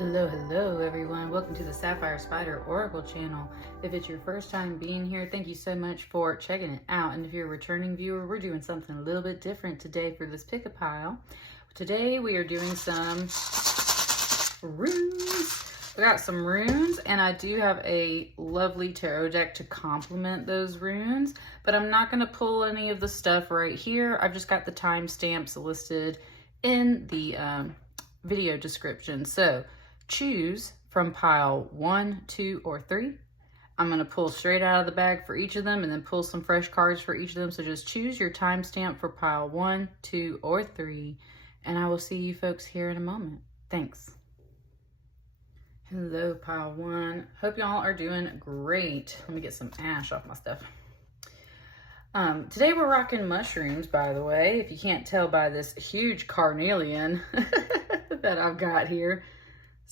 Hello everyone. Welcome to the Sapphire Spider Oracle channel. If it's your first time being here, thank you so much for checking it out. And if you're a returning viewer, we're doing something a little bit different today for this pick-a-pile. Today we are doing some runes. We got some runes, and I do have a lovely tarot deck to complement those runes, but I'm not going to pull any of the stuff right here. I've just got the timestamps listed in the video description. So choose from pile 1, 2, or 3. I'm going to pull straight out of the bag for each of them and then pull some fresh cards for each of them. So just choose your timestamp for pile 1, 2, or 3. And I will see you folks here in a moment. Thanks. Hello, pile 1. Hope y'all are doing great. Let me get some ash off my stuff. Today we're rocking mushrooms, by the way, if you can't tell by this huge carnelian that I've got here.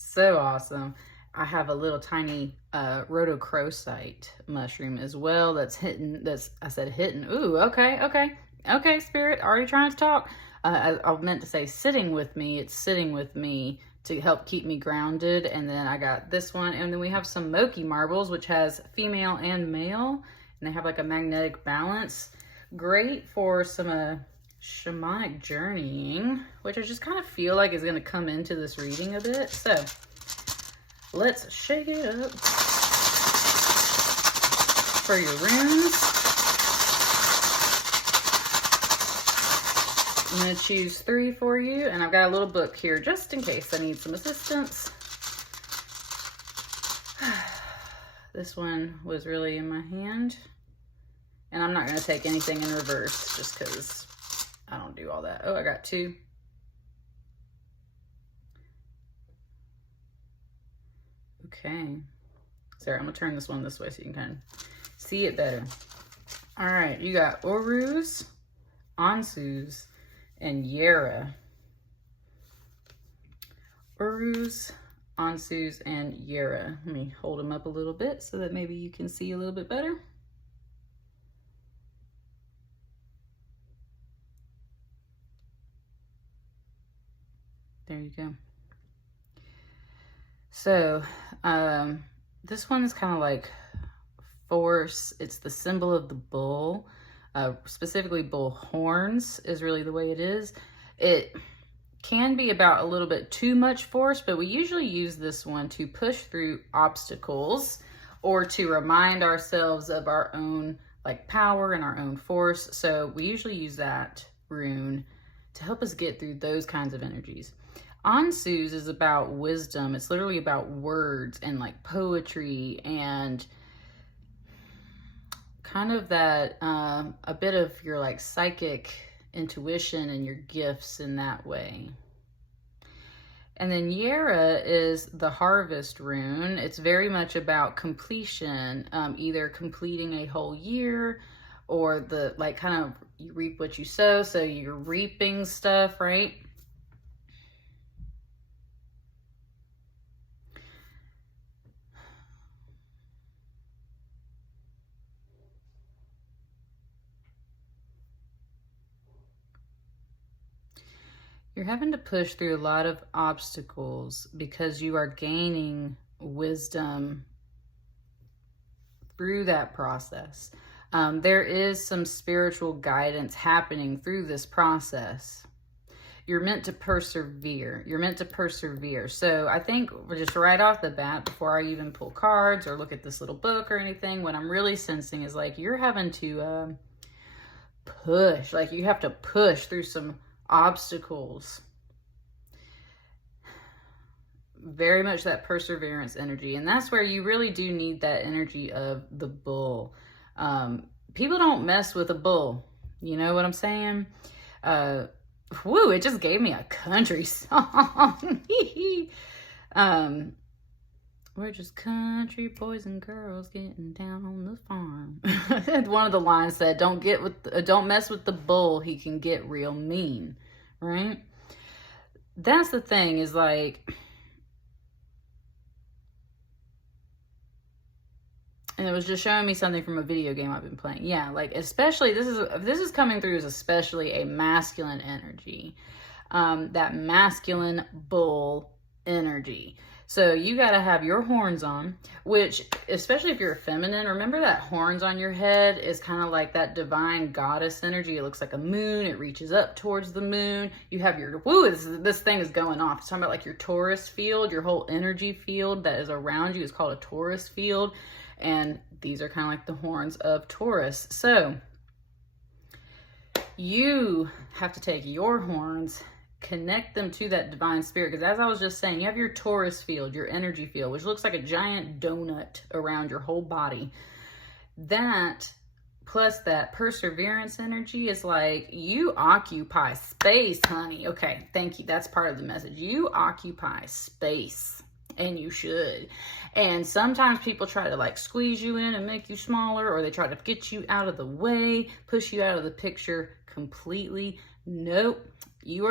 So awesome. I have a little tiny rhodochrosite mushroom as well that's hitting. I said hitting. Ooh, okay, Spirit, already trying to talk. I meant to say sitting with me. It's sitting with me to help keep me grounded. And then I got this one. And then we have some Moqui Marbles, which has female and male. And they have like a magnetic balance. Great for some shamanic journeying, which I just kind of feel like is going to come into this reading a bit. So let's shake it up for your runes. I'm going to choose 3 for you, and I've got a little book here just in case I need some assistance. This one was really in my hand, and I'm not going to take anything in reverse just because I don't do all that. Oh, I got 2. Okay. Sorry, I'm going to turn this one this way so you can kind of see it better. All right, you got Orus, Ansus, and Yera. Orus, Ansus, and Yera. Let me hold them up a little bit so that maybe you can see a little bit better. There you go. So this one is kind of like force. It's the symbol of the bull. Specifically bull horns is really the way it is. It can be about a little bit too much force, but we usually use this one to push through obstacles or to remind ourselves of our own like power and our own force. So we usually use that rune to help us get through those kinds of energies. Ansus is about wisdom. It's literally about words and like poetry and kind of that a bit of your like psychic intuition and your gifts in that way. And then Yera is the harvest rune. It's very much about completion, either completing a whole year or the like kind of you reap what you sow. So you're reaping stuff, right? You're having to push through a lot of obstacles because you are gaining wisdom through that process. There is some spiritual guidance happening through this process. You're meant to persevere. You're meant to persevere. So I think just right off the bat, before I even pull cards or look at this little book or anything, what I'm really sensing is like you're having to push. Like you have to push through some obstacles. Very much that perseverance energy, and that's where you really do need that energy of the bull. People don't mess with a bull, you know what I'm saying? Woo, it just gave me a country song. We're just country boys and girls getting down on the farm. One of the lines said, don't mess with the bull, he can get real mean, right? That's the thing, is like, and it was just showing me something from a video game I've been playing. Yeah, like especially this is coming through as especially a masculine energy, that masculine bull energy. So you got to have your horns on, which, especially if you're feminine, remember that horns on your head is kind of like that divine goddess energy. It looks like a moon. It reaches up towards the moon. You have your, woo, this thing is going off. It's talking about like your Taurus field, your whole energy field that is around you is called a Taurus field. And these are kind of like the horns of Taurus. So you have to take your horns, connect them to that divine spirit, because as I was just saying, you have your Taurus field, your energy field, which looks like a giant donut around your whole body. That plus that perseverance energy is like, you occupy space, honey. Okay, thank you. That's part of the message. You occupy space, and you should. And sometimes people try to like squeeze you in and make you smaller, or they try to get you out of the way, push you out of the picture completely. Nope. You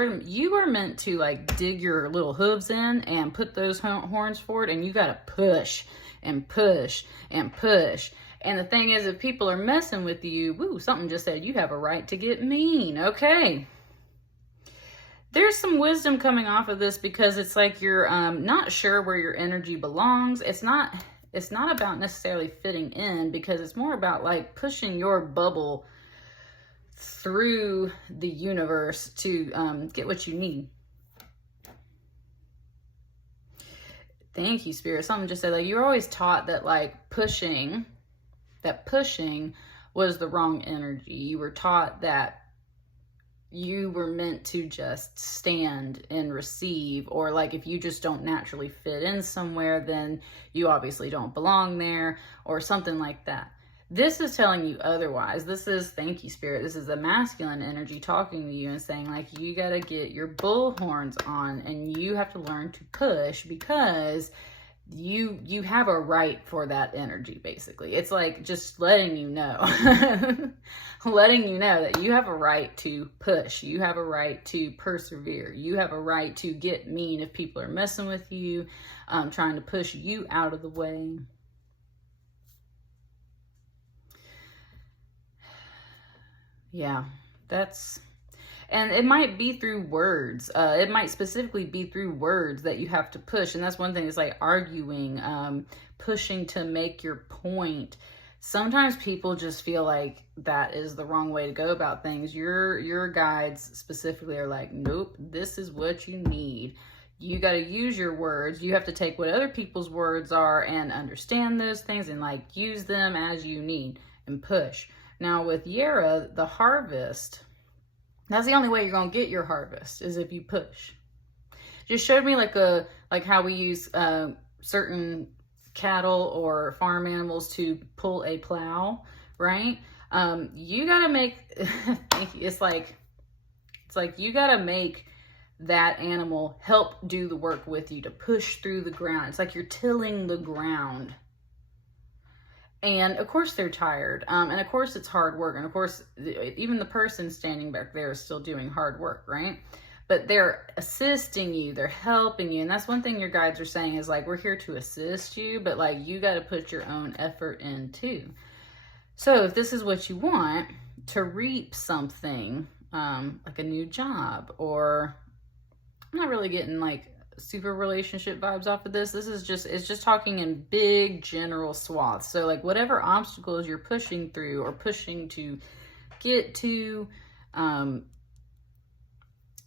are meant to like dig your little hooves in and put those horns forward, and you got to push and push and push. And the thing is, if people are messing with you, woo, something just said you have a right to get mean. Okay. There's some wisdom coming off of this, because it's like you're not sure where your energy belongs. It's not about necessarily fitting in, because it's more about like pushing your bubble through the universe to get what you need. Thank you, Spirit. Something just said like you're always taught that like pushing was the wrong energy. You were taught that you were meant to just stand and receive, or like if you just don't naturally fit in somewhere, then you obviously don't belong there, or something like that. This is telling you otherwise. This is, thank you, Spirit, this is the masculine energy talking to you and saying like, you got to get your bull horns on, and you have to learn to push, because you have a right for that energy. Basically, it's like just letting you know letting you know that you have a right to push, you have a right to persevere, you have a right to get mean if people are messing with you, trying to push you out of the way. Yeah, and it might be through words. It might specifically be through words that you have to push. And that's one thing, is like arguing, pushing to make your point. Sometimes people just feel like that is the wrong way to go about things. Your guides specifically are like, nope, this is what you need. You got to use your words. You have to take what other people's words are and understand those things and like use them as you need and push. Now with Yera, the harvest, that's the only way you're going to get your harvest, is if you push. Just showed me like how we use certain cattle or farm animals to pull a plow, right? You got to make, it's like you got to make that animal help do the work with you to push through the ground. It's like you're tilling the ground. And of course they're tired, and of course it's hard work, and of course even the person standing back there is still doing hard work, right? But they're assisting you, they're helping you, and that's one thing your guides are saying is like, we're here to assist you, but like you got to put your own effort in too. So if this is what you want to reap something, like a new job, or I'm not really getting like super relationship vibes off of this. This is just, it's just talking in big general swaths. So like whatever obstacles you're pushing through or pushing to get to,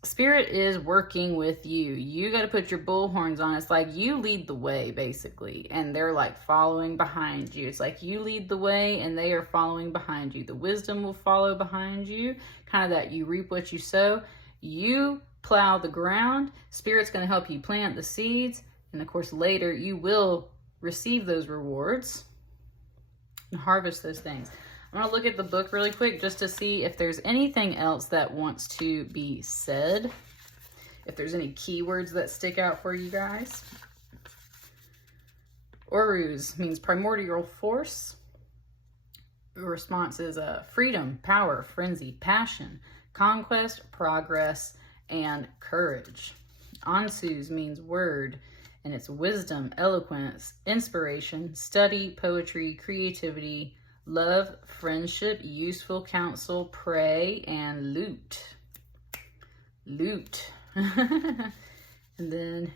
Spirit is working with you. You got to put your bull horns on. It's like you lead the way basically, and they're like following behind you. It's like you lead the way and they are following behind you. The wisdom will follow behind you, kind of that you reap what you sow. You plow the ground. Spirit's going to help you plant the seeds, and of course later you will receive those rewards and harvest those things. I'm going to look at the book really quick just to see if there's anything else that wants to be said, if there's any keywords that stick out for you guys. Oruz means primordial force. The response is freedom, power, frenzy, passion, conquest, progress, and courage. Ansuz means word, and it's wisdom, eloquence, inspiration, study, poetry, creativity, love, friendship, useful counsel, pray, and loot. Loot. And then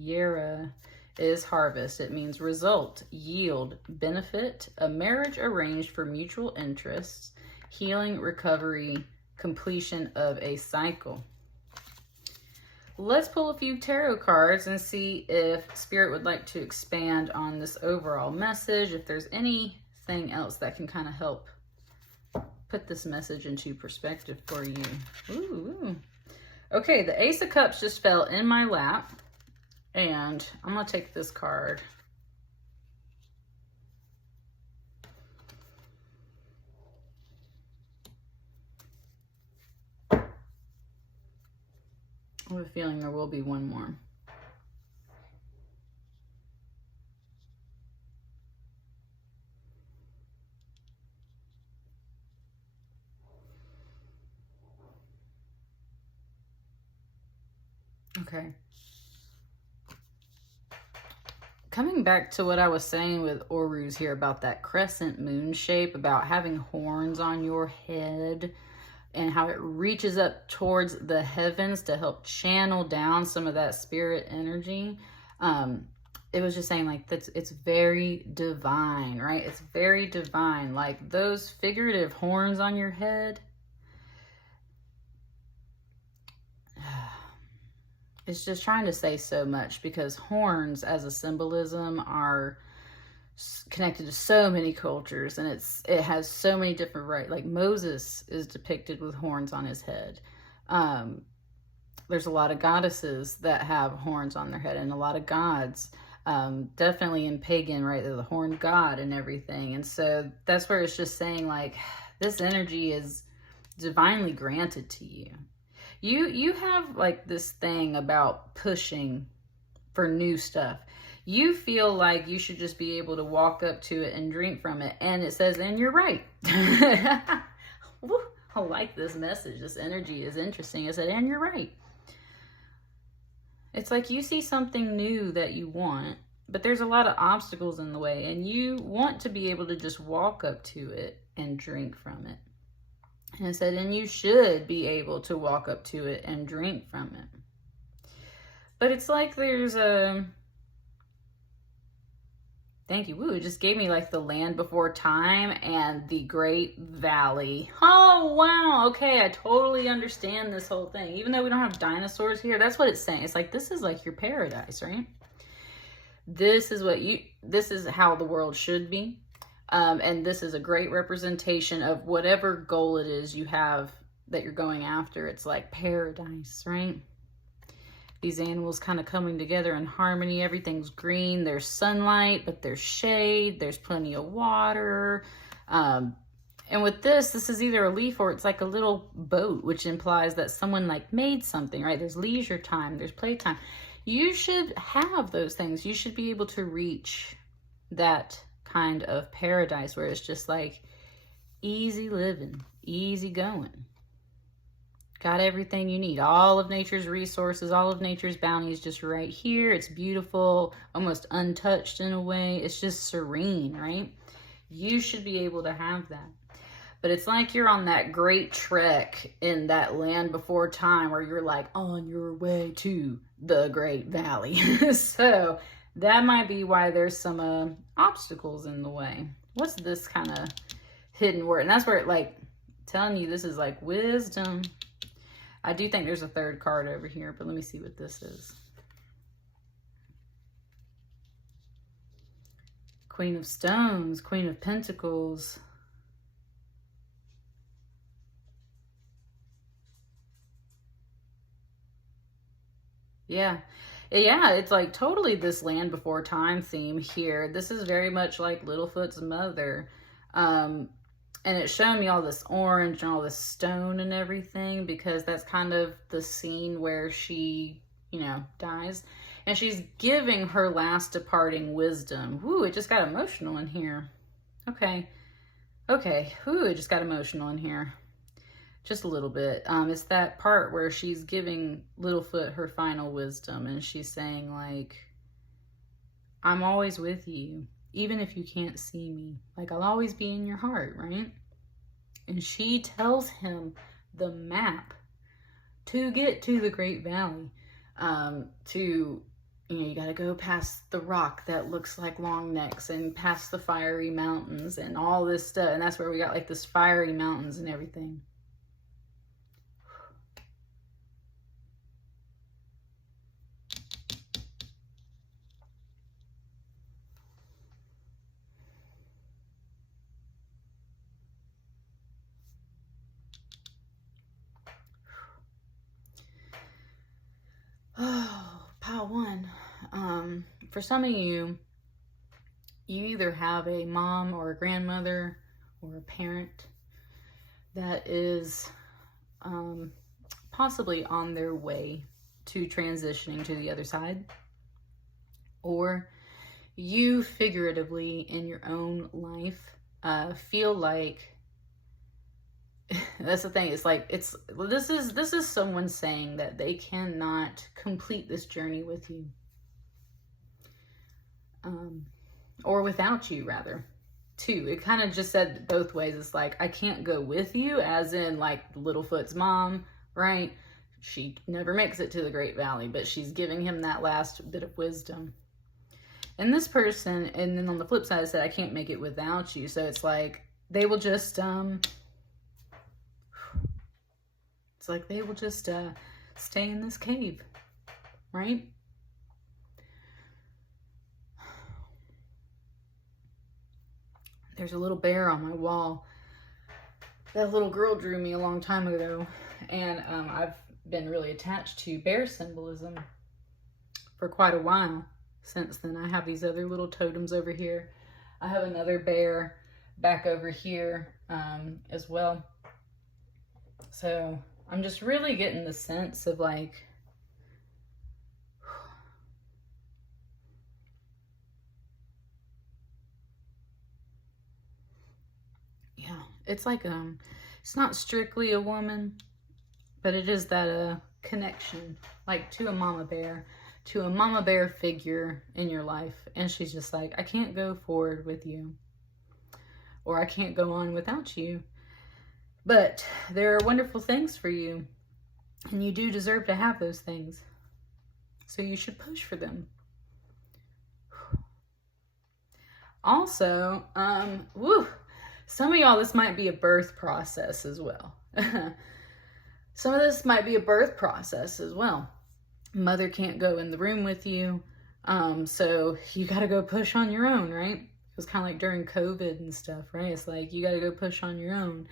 Yera is harvest. It means result, yield, benefit, a marriage arranged for mutual interests, healing, recovery, completion of a cycle. Let's pull a few tarot cards and see if Spirit would like to expand on this overall message, if there's anything else that can kind of help put this message into perspective for you. Ooh. Okay, the Ace of Cups just fell in my lap, and I'm going to take this card. I have a feeling there will be one more. Okay. Coming back to what I was saying with Orus here about that crescent moon shape, about having horns on your head and how it reaches up towards the heavens to help channel down some of that spirit energy. It was just saying like it's very divine, right? It's very divine. Like those figurative horns on your head, it's just trying to say so much, because horns as a symbolism are connected to so many cultures, and it has so many different, right? Like Moses is depicted with horns on his head. There's a lot of goddesses that have horns on their head, and a lot of gods. Definitely in pagan, right? They're the horned god and everything. And so that's where it's just saying like this energy is divinely granted to you. You have like this thing about pushing for new stuff. You feel like you should just be able to walk up to it and drink from it. And it says, and you're right. I like this message. This energy is interesting. It said, and you're right. It's like you see something new that you want, but there's a lot of obstacles in the way. And you want to be able to just walk up to it and drink from it. And it said, and you should be able to walk up to it and drink from it. But it's like there's a... Thank you. Woo, it just gave me like the land before time and the Great Valley. Oh, wow. Okay, I totally understand this whole thing. Even though we don't have dinosaurs here, that's what it's saying. It's like, this is like your paradise, right? This is how the world should be. And this is a great representation of whatever goal it is you have that you're going after. It's like paradise, right? These animals kind of coming together in harmony. Everything's green. There's sunlight, but there's shade. There's plenty of water. And with this is either a leaf or it's like a little boat, which implies that someone like made something, right? There's leisure time. There's playtime. You should have those things. You should be able to reach that kind of paradise where it's just like easy living, easy going. Got everything you need. All of nature's resources, all of nature's bounty is just right here. It's beautiful, almost untouched in a way. It's just serene, right? You should be able to have that. But it's like you're on that great trek in that land before time where you're like on your way to the Great Valley. So that might be why there's some obstacles in the way. What's this kind of hidden word? And that's where it like telling you this is like wisdom. I do think there's a third card over here, but let me see what this is. Queen of Stones, Queen of Pentacles. Yeah. Yeah, it's like totally this land before time theme here. This is very much like Littlefoot's mother. And it's showing me all this orange and all this stone and everything, because that's kind of the scene where she, dies. And she's giving her last departing wisdom. Woo, it just got emotional in here. Okay. Woo, it just got emotional in here. Just a little bit. It's that part where she's giving Littlefoot her final wisdom, and she's saying like, I'm always with you, even if you can't see me. Like, I'll always be in your heart, right? And she tells him the map to get to the Great Valley, to, you know, you got to go past the rock that looks like long necks and past the fiery mountains and all this stuff. And that's where we got like this fiery mountains and everything. Oh, pile one. For some of you, you either have a mom or a grandmother or a parent that is possibly on their way to transitioning to the other side, or you figuratively in your own life feel like that's the thing. It's like this is someone saying that they cannot complete this journey with you, or without you, rather. Too, it kind of just said both ways. It's like, I can't go with you, as in like Littlefoot's mom, right? She never makes it to the Great Valley, but she's giving him that last bit of wisdom. And this person, and then on the flip side, said, I can't make it without you. So it's like they will just it's like they will just stay in this cave, right? There's a little bear on my wall. That little girl drew me a long time ago, and I've been really attached to bear symbolism for quite a while since then. I have these other little totems over here. I have another bear back over here as well. So I'm just really getting the sense of like, yeah, it's like, it's not strictly a woman, but it is that connection, like to a mama bear figure in your life. And she's just like, I can't go forward with you, or I can't go on without you. But there are wonderful things for you, and you do deserve to have those things. So you should push for them. Also, some of y'all, this might be a birth process as well. Some of this might be a birth process as well. Mother can't go in the room with you, so you got to go push on your own, right? It was kind of like during COVID and stuff, right? It's like you got to go push on your own.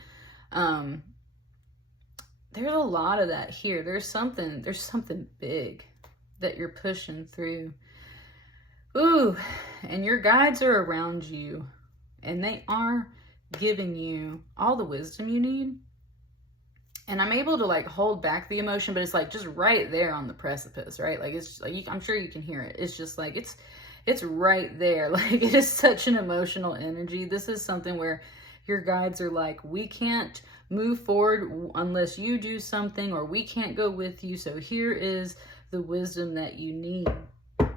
There's a lot of that here. There's something big that you're pushing through. Ooh, and your guides are around you, and they are giving you all the wisdom you need. And I'm able to like hold back the emotion, but it's like just right there on the precipice, right? Like it's just, like I'm sure you can hear it. It's just like it's right there. Like it is such an emotional energy. This is something where your guides are like, we can't move forward unless you do something, or we can't go with you. So here is the wisdom that you need. I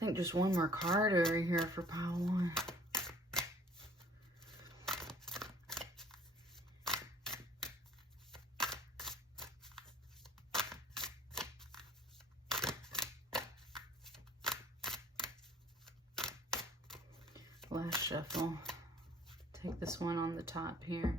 think just one more card over here for pile one. Last shuffle. Take this one on the top here.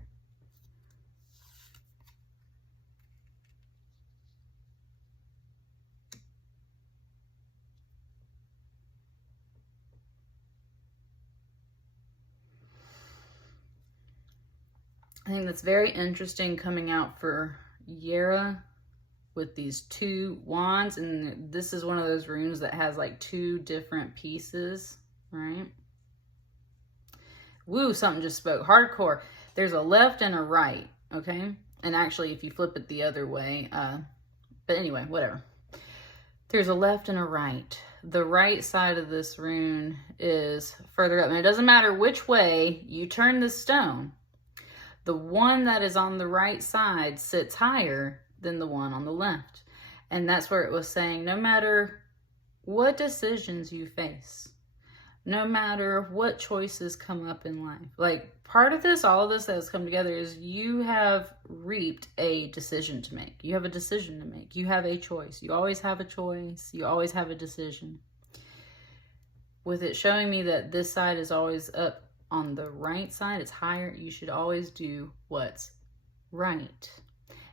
I think that's very interesting coming out for Yara with these two wands. And this is one of those runes that has like two different pieces, right? Woo, something just spoke. Hardcore. There's a left and a right, okay? And actually, if you flip it the other way, but anyway, whatever. There's a left and a right. The right side of this rune is further up. And it doesn't matter which way you turn the stone. The one that is on the right side sits higher than the one on the left. And that's where it was saying, no matter what decisions you face, no matter what choices come up in life. Like, part of this, all of this that has come together is you have reaped a decision to make. You have a decision to make. You have a choice. You always have a choice. You always have a decision. With it showing me that this side is always up on the right side, it's higher, you should always do what's right.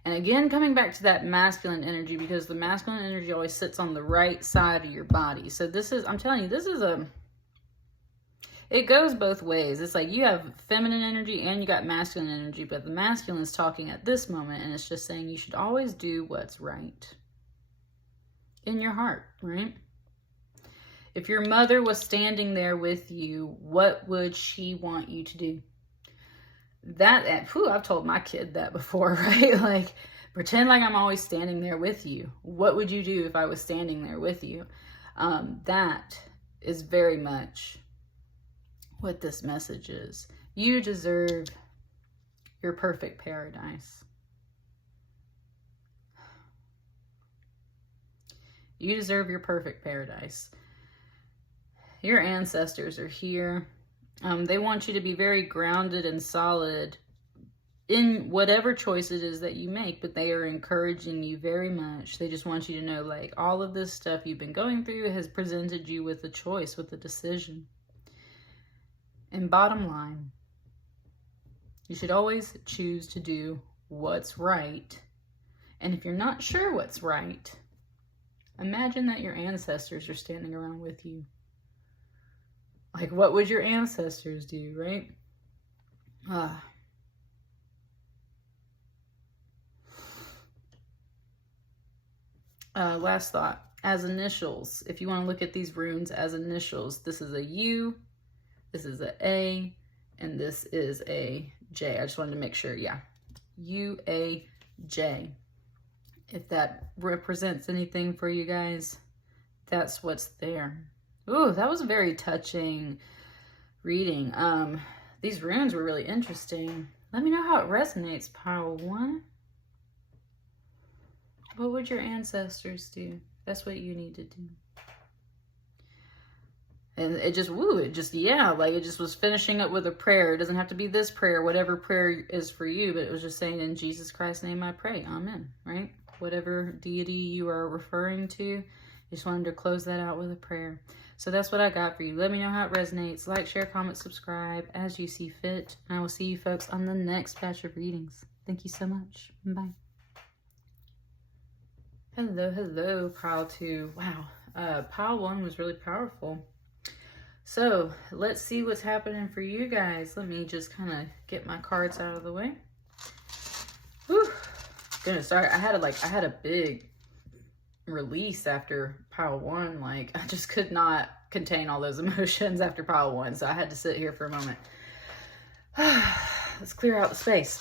And again, coming back to that masculine energy, because the masculine energy always sits on the right side of your body. So this is, I'm telling you, this is it goes both ways. It's like you have feminine energy and you got masculine energy, but the masculine is talking at this moment, and it's just saying you should always do what's right in your heart, right? If your mother was standing there with you, what would she want you to do? I've told my kid that before, right? Like, pretend like I'm always standing there with you. What would you do if I was standing there with you? That is very much what this message is. You deserve your perfect paradise. You deserve your perfect paradise. Your ancestors are here. They want you to be very grounded and solid in whatever choice it is that you make, but they are encouraging you very much. They just want you to know, like, all of this stuff you've been going through has presented you with a choice, with a decision. And bottom line, you should always choose to do what's right. And if you're not sure what's right, imagine that your ancestors are standing around with you. Like, what would your ancestors do, right? Last thought. As initials, if you want to look at these runes as initials, this is a U, this is a A, and this is a J. I just wanted to make sure, yeah. U-A-J. If that represents anything for you guys, that's what's there. Ooh, that was a very touching reading. These runes were really interesting. Let me know how it resonates, pile 1. What would your ancestors do? That's what you need to do. And it just, like it just was finishing up with a prayer. It doesn't have to be this prayer, whatever prayer is for you, but it was just saying, in Jesus Christ's name I pray, amen, right? Whatever deity you are referring to, just wanted to close that out with a prayer. So that's what I got for you. Let me know how it resonates. Like, share, comment, subscribe as you see fit. And I will see you folks on the next batch of readings. Thank you so much. Bye. Hello, pile 2. Wow, pile 1 was really powerful. So let's see what's happening for you guys. Let me just kind of get my cards out of the way. Whew. Goodness, sorry. I had a big release after pile 1. Like, I just could not contain all those emotions after pile 1, so I had to sit here for a moment. Let's clear out the space.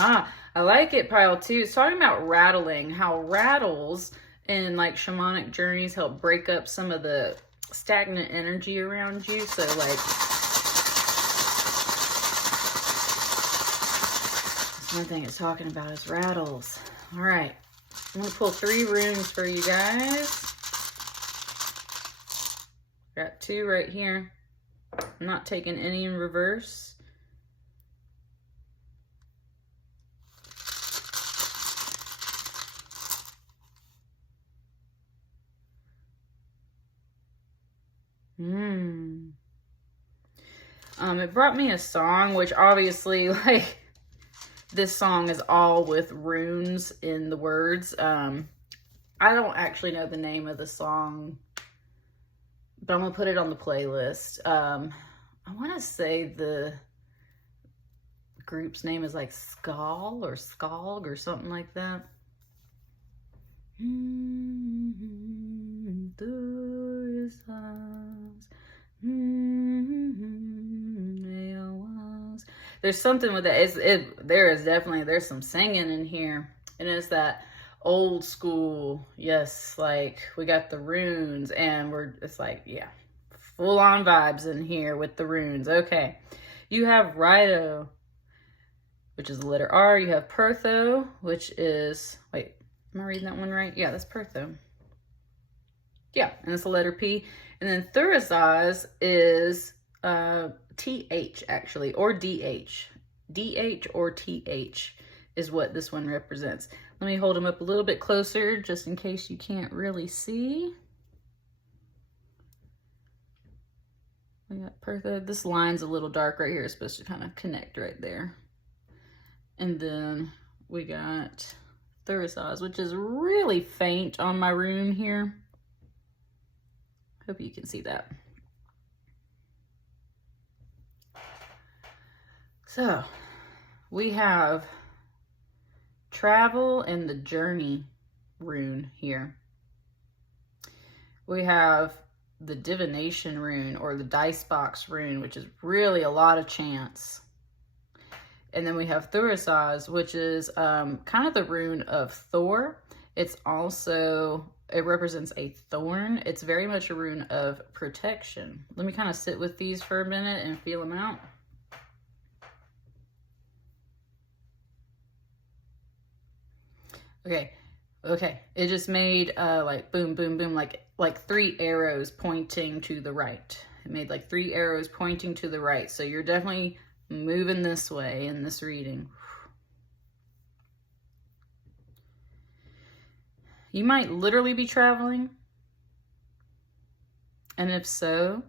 I like it, pile 2. It's talking about rattling, how rattles in like shamanic journeys help break up some of the stagnant energy around you. So like, one thing it's talking about is rattles. All right, I'm gonna pull 3 runes for you guys. Got 2 right here. I'm not taking any in reverse. It brought me a song, which obviously, like, this song is all with runes in the words. I don't actually know the name of the song, but I'm gonna put it on the playlist. I want to say the group's name is like Skull or Skalg or something like that. There's something with that. There's some singing in here, and it's that old school. Yes, like we got the runes, and it's like, yeah, full on vibes in here with the runes. Okay, you have Rhodo, which is the letter R. You have Pertho, which is, wait, am I reading that one right? Yeah, that's Pertho. Yeah, and it's the letter P. And then Thurisaz is TH actually, or DH. DH or TH is what this one represents. Let me hold them up a little bit closer just in case you can't really see. We got Pertha. This line's a little dark right here. It's supposed to kind of connect right there. And then we got Thurisaz, which is really faint on my rune here. Hope you can see that. So we have travel and the journey rune here. We have the divination rune or the dice box rune, which is really a lot of chance. And then we have Thurisaz, which is kind of the rune of Thor. It's also, it represents a thorn. It's very much a rune of protection. Let me kind of sit with these for a minute and feel them out. Okay, it just made like boom, boom, boom, like 3 arrows pointing to the right. It made like 3 arrows pointing to the right. So you're definitely moving this way in this reading. You might literally be traveling. And if so,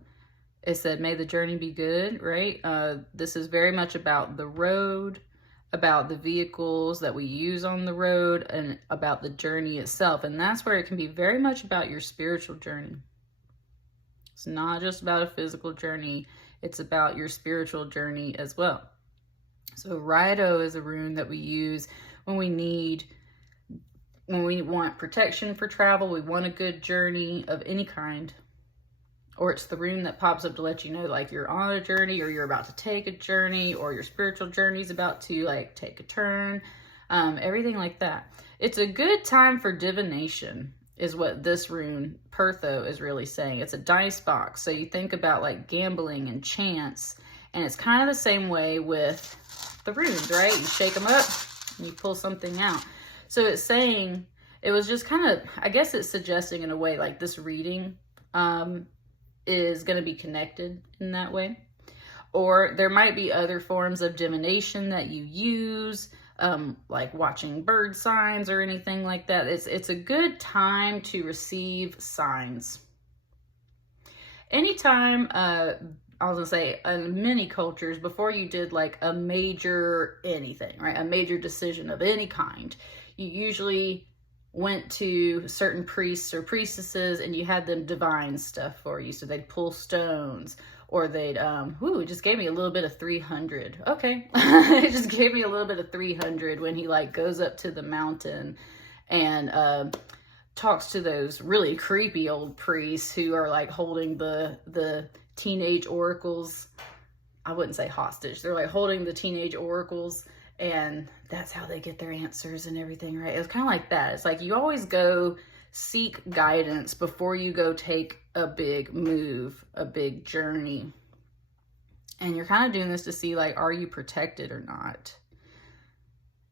it said, may the journey be good, right? This is very much about the road, about the vehicles that we use on the road, and about the journey itself. And that's where it can be very much about your spiritual journey. It's not just about a physical journey. It's about your spiritual journey as well. So Rhodo is a rune that we use when we want protection for travel, we want a good journey of any kind. Or it's the rune that pops up to let you know like you're on a journey, or you're about to take a journey, or your spiritual journey is about to like take a turn, everything like that. It's a good time for divination is what this rune, Pertho, is really saying. It's a dice box. So you think about like gambling and chance, and it's kind of the same way with the runes, right? You shake them up and you pull something out. So it's saying, it was just kind of, I guess it's suggesting in a way like this reading is going to be connected in that way. Or there might be other forms of divination that you use, like watching bird signs or anything like that. It's a good time to receive signs. Anytime, I was gonna say, in many cultures, before you did like a major anything, right? A major decision of any kind, you usually went to certain priests or priestesses and you had them divine stuff for you. So they'd pull stones, or they'd, it just gave me a little bit of 300. Okay. It just gave me a little bit of 300 when he like goes up to the mountain and talks to those really creepy old priests who are like holding the teenage oracles. I wouldn't say hostage. They're like holding the teenage oracles, and that's how they get their answers and everything, right? It was kind of like that. It's like you always go seek guidance before you go take a big move, a big journey. And you're kind of doing this to see, like, are you protected or not?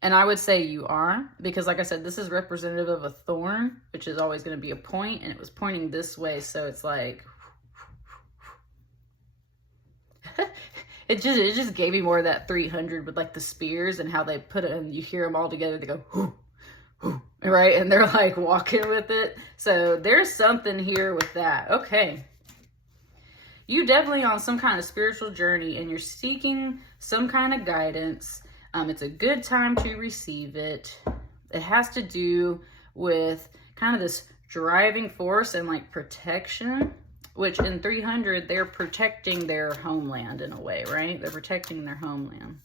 And I would say you are, because like I said, this is representative of a thorn, which is always going to be a point, and it was pointing this way. So it's like, it just gave me more of that 300 with like the spears and how they put it, and you hear them all together. They go, whoo, whoo, right? And they're like walking with it. So there's something here with that. Okay. You definitely on some kind of spiritual journey, and you're seeking some kind of guidance. It's a good time to receive it. It has to do with kind of this driving force and like protection, which in 300, they're protecting their homeland in a way, right? They're protecting their homeland.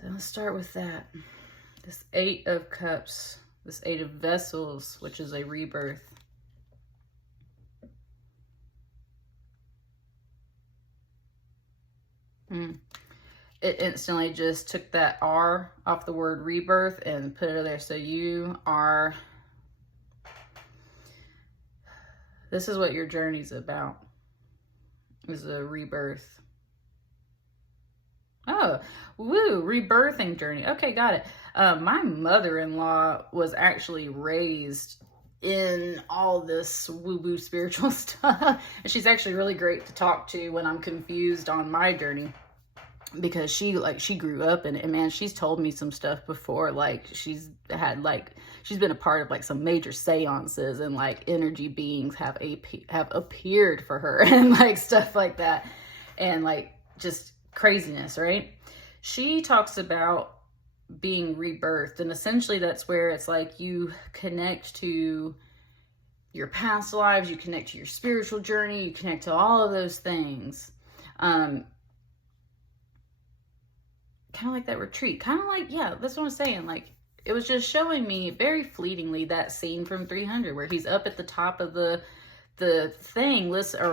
So let's start with that. This 8 of Cups, this 8 of Vessels, which is a rebirth. It instantly just took that R off the word rebirth and put it there. So you are, This is what your journey's about, is a rebirth. Oh, woo, rebirthing journey. Okay, got it. My mother-in-law was actually raised in all this woo-woo spiritual stuff. And she's actually really great to talk to when I'm confused on my journey. Because she grew up in it, and man, she's told me some stuff before. Like, she's been a part of like some major seances, and like energy beings have appeared for her and like stuff like that, and like just craziness, right? She talks about being rebirthed, and essentially that's where it's like you connect to your past lives, you connect to your spiritual journey, you connect to all of those things. Kind of like that retreat, kind of like, yeah, that's what I'm saying. Like, it was just showing me very fleetingly that scene from 300 where he's up at the top of the thing,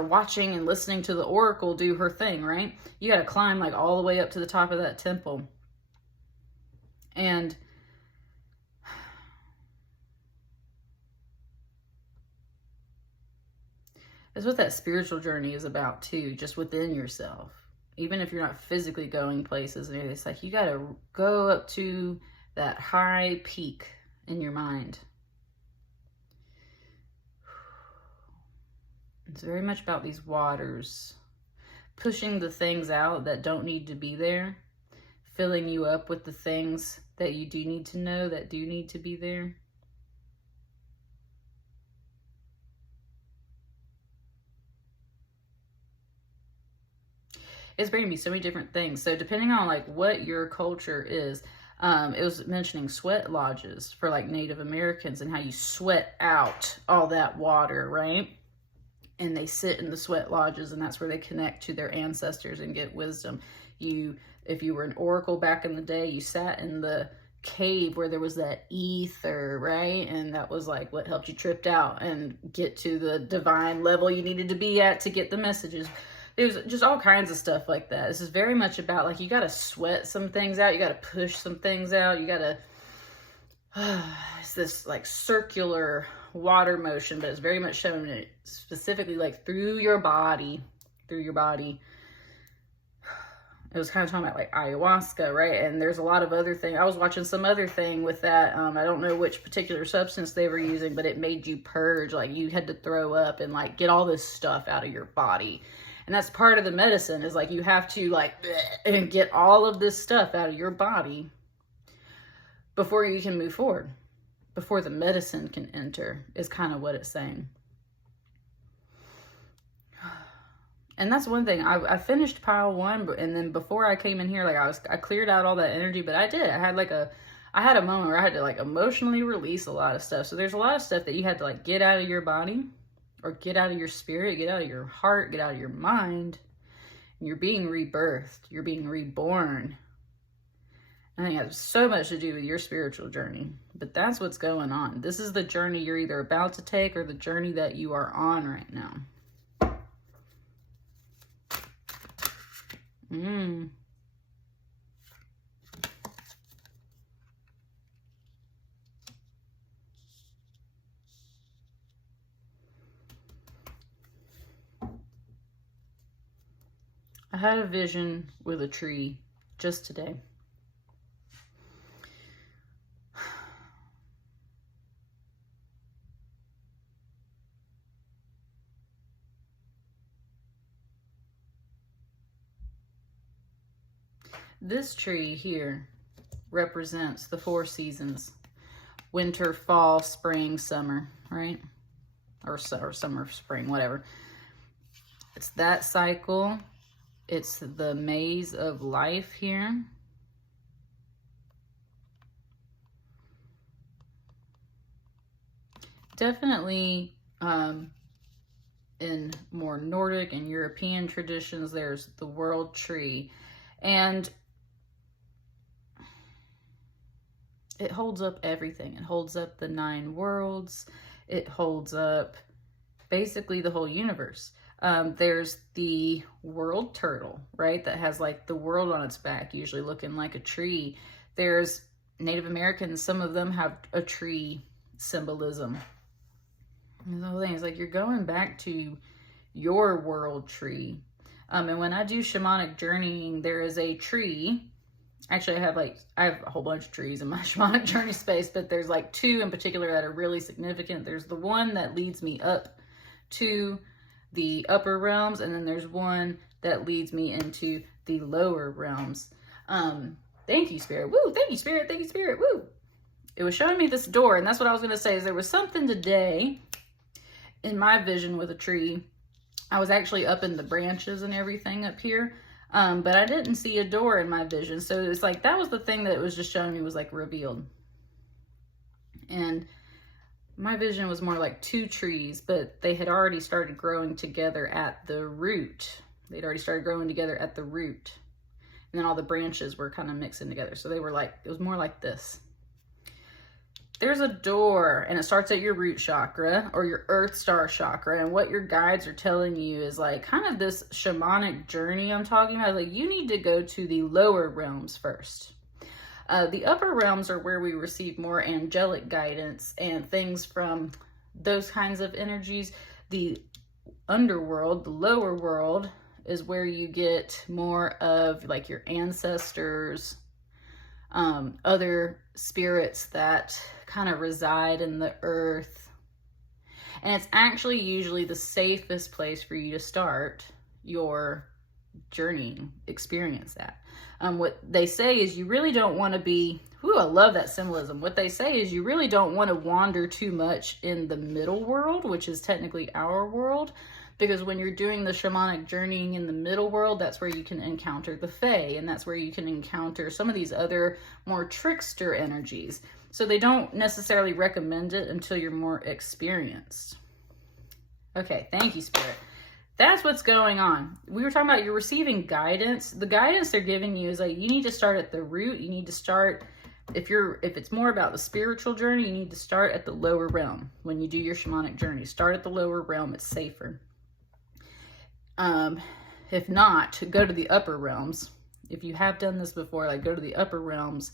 watching and listening to the oracle do her thing, right? You got to climb like all the way up to the top of that temple. And that's what that spiritual journey is about too, just within yourself. Even if you're not physically going places, it's like you got to go up to that high peak in your mind. It's very much about these waters, pushing the things out that don't need to be there, filling you up with the things that you do need to know, that do need to be there. It's bringing me so many different things. So depending on like what your culture is, it was mentioning sweat lodges for like Native Americans and how you sweat out all that water, right? And they sit in the sweat lodges, and that's where they connect to their ancestors and get wisdom. If you were an oracle back in the day, you sat in the cave where there was that ether, right? And that was like what helped you trip out and get to the divine level you needed to be at to get the messages. There's just all kinds of stuff like that. This is very much about like, you got to sweat some things out. You got to push some things out. You got to, it's this like circular water motion, but it's very much showing it specifically like through your body. It was kind of talking about like ayahuasca, right? And there's a lot of other things. I was watching some other thing with that. I don't know which particular substance they were using, but it made you purge. Like, you had to throw up and like get all this stuff out of your body. And that's part of the medicine, is like you have to like and get all of this stuff out of your body before you can move forward, before the medicine can enter, is kind of what it's saying. And that's one thing. I finished pile 1, and then before I came in here, like I cleared out all that energy, but I had a moment where I had to like emotionally release a lot of stuff. So there's a lot of stuff that you had to like get out of your body, or get out of your spirit, get out of your heart, get out of your mind. And you're being rebirthed. You're being reborn. I think it has so much to do with your spiritual journey. But that's what's going on. This is the journey you're either about to take, or the journey that you are on right now. I had a vision with a tree just today. This tree here represents the 4 seasons: winter, fall, spring, summer, right? Or summer, spring, whatever. It's that cycle. It's the maze of life here. Definitely in more Nordic and European traditions, there's the world tree. And it holds up everything. It holds up the 9 worlds. It holds up basically the whole universe. There's the world turtle, right? That has like the world on its back, usually looking like a tree. There's Native Americans, some of them have a tree symbolism. And the whole thing is like you're going back to your world tree. And when I do shamanic journeying, there is a tree. Actually, I have a whole bunch of trees in my shamanic journey space, but there's like 2 in particular that are really significant. There's the one that leads me up to the upper realms, and then there's one that leads me into the lower realms. Thank you, Spirit. Woo! Thank you, Spirit. Thank you, Spirit. Woo! It was showing me this door, and that's what I was going to say, is there was something today in my vision with a tree. I was actually up in the branches and everything up here, but I didn't see a door in my vision. So it's like, that was the thing that it was just showing me was like revealed. And my vision was more like 2 trees, but they had already started growing together at the root. They'd already started growing together at the root. And then all the branches were kind of mixing together. So they were like, it was more like this. There's a door, and it starts at your root chakra or your earth star chakra. And what your guides are telling you is like kind of this shamanic journey I'm talking about. Like, you need to go to the lower realms first. The upper realms are where we receive more angelic guidance and things from those kinds of energies. The underworld, the lower world, is where you get more of like your ancestors, other spirits that kind of reside in the earth. And it's actually usually the safest place for you to start your journey, experience that. What they say is you really don't want to be, I love that symbolism. What they say is you really don't want to wander too much in the middle world, which is technically our world, because when you're doing the shamanic journeying in the middle world, that's where you can encounter the Fae, and that's where you can encounter some of these other more trickster energies. So they don't necessarily recommend it until you're more experienced. Okay, thank you, Spirit. That's what's going on. We were talking about you're receiving guidance. The guidance they're giving you is like, you need to start at the root. You need to start, if it's more about the spiritual journey, you need to start at the lower realm. When you do your shamanic journey, start at the lower realm. It's safer. If not, go to the upper realms. If you have done this before, like go to the upper realms,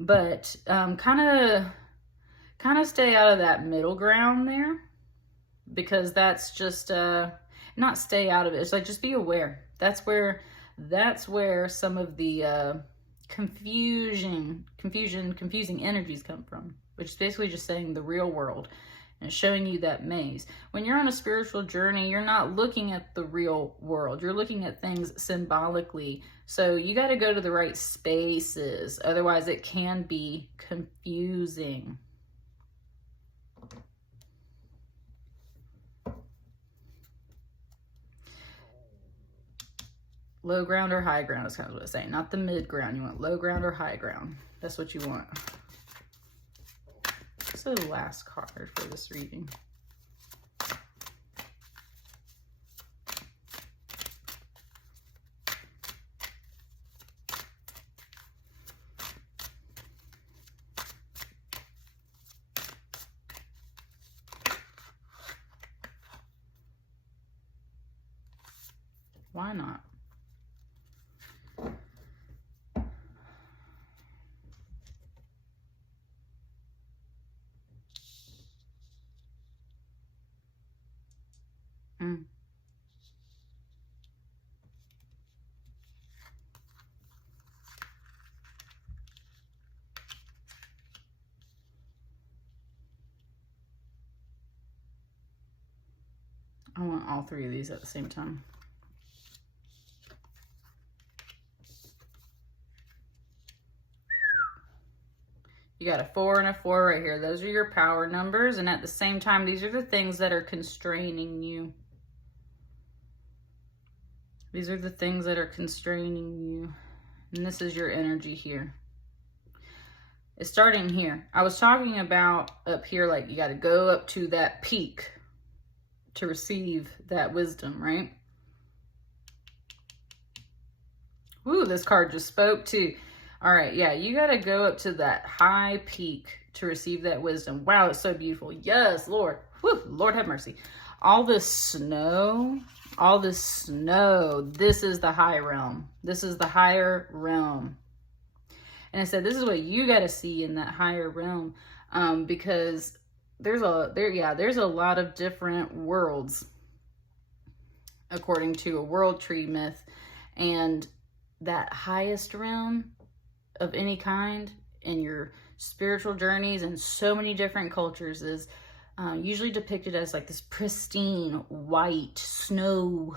but kind of stay out of that middle ground there, because that's just not stay out of it. It's like, just be aware. That's where some of the confusing energies come from, which is basically just saying the real world. And showing you that maze. When you're on a spiritual journey, you're not looking at the real world. You're looking at things symbolically. So you got to go to the right spaces. Otherwise, it can be confusing. Low ground or high ground is kind of what it's saying. Not the mid ground. You want low ground or high ground. That's what you want. So the last card for this reading. Why not? I want all 3 of these at the same time. You got a 4 and a 4 right here. Those are your power numbers. And at the same time, these are the things that are constraining you. These are the things that are constraining you. And this is your energy here. It's starting here. I was talking about up here, like you got to go up to that peak to receive that wisdom, right? Ooh, this card just spoke too. All right, yeah, you got to go up to that high peak to receive that wisdom. Wow, it's so beautiful. Yes, Lord. Whew, Lord have mercy. All this snow, this is the high realm. This is the higher realm. And I said, this is what you got to see in that higher realm, because there's a lot of different worlds according to a world tree myth, and that highest realm of any kind in your spiritual journeys in so many different cultures is usually depicted as like this pristine white snow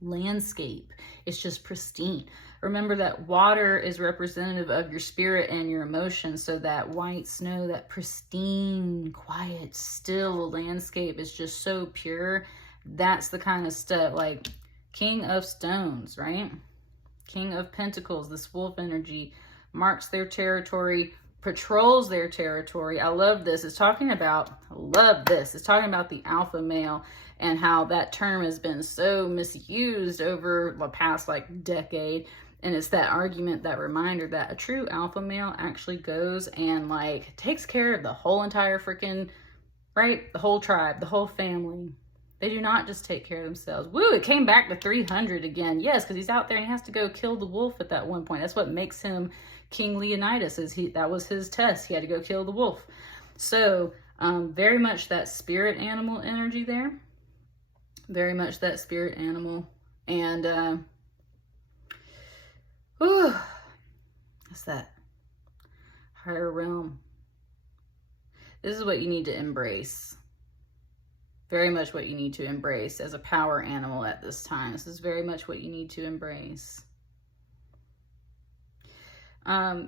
landscape. It's just pristine. Remember that water is representative of your spirit and your emotions, so that white snow, that pristine, quiet, still landscape is just so pure. That's the kind of stuff, like King of Stones, right? King of Pentacles, this wolf energy, marks their territory, patrols their territory. I love this. It's talking about, It's talking about the alpha male and how that term has been so misused over the past like decade. And it's that argument, that reminder that a true alpha male actually goes and like takes care of the whole entire freaking, right? The whole tribe, the whole family. They do not just take care of themselves. Woo, it came back to 300 again. Yes, because he's out there and he has to go kill the wolf at that one point. That's what makes him King Leonidas, that was his test. He had to go kill the wolf. So very much that spirit animal energy there. Very much that spirit animal. And what's that? Higher realm. This is what you need to embrace. Very much what you need to embrace as a power animal at this time. This is very much what you need to embrace.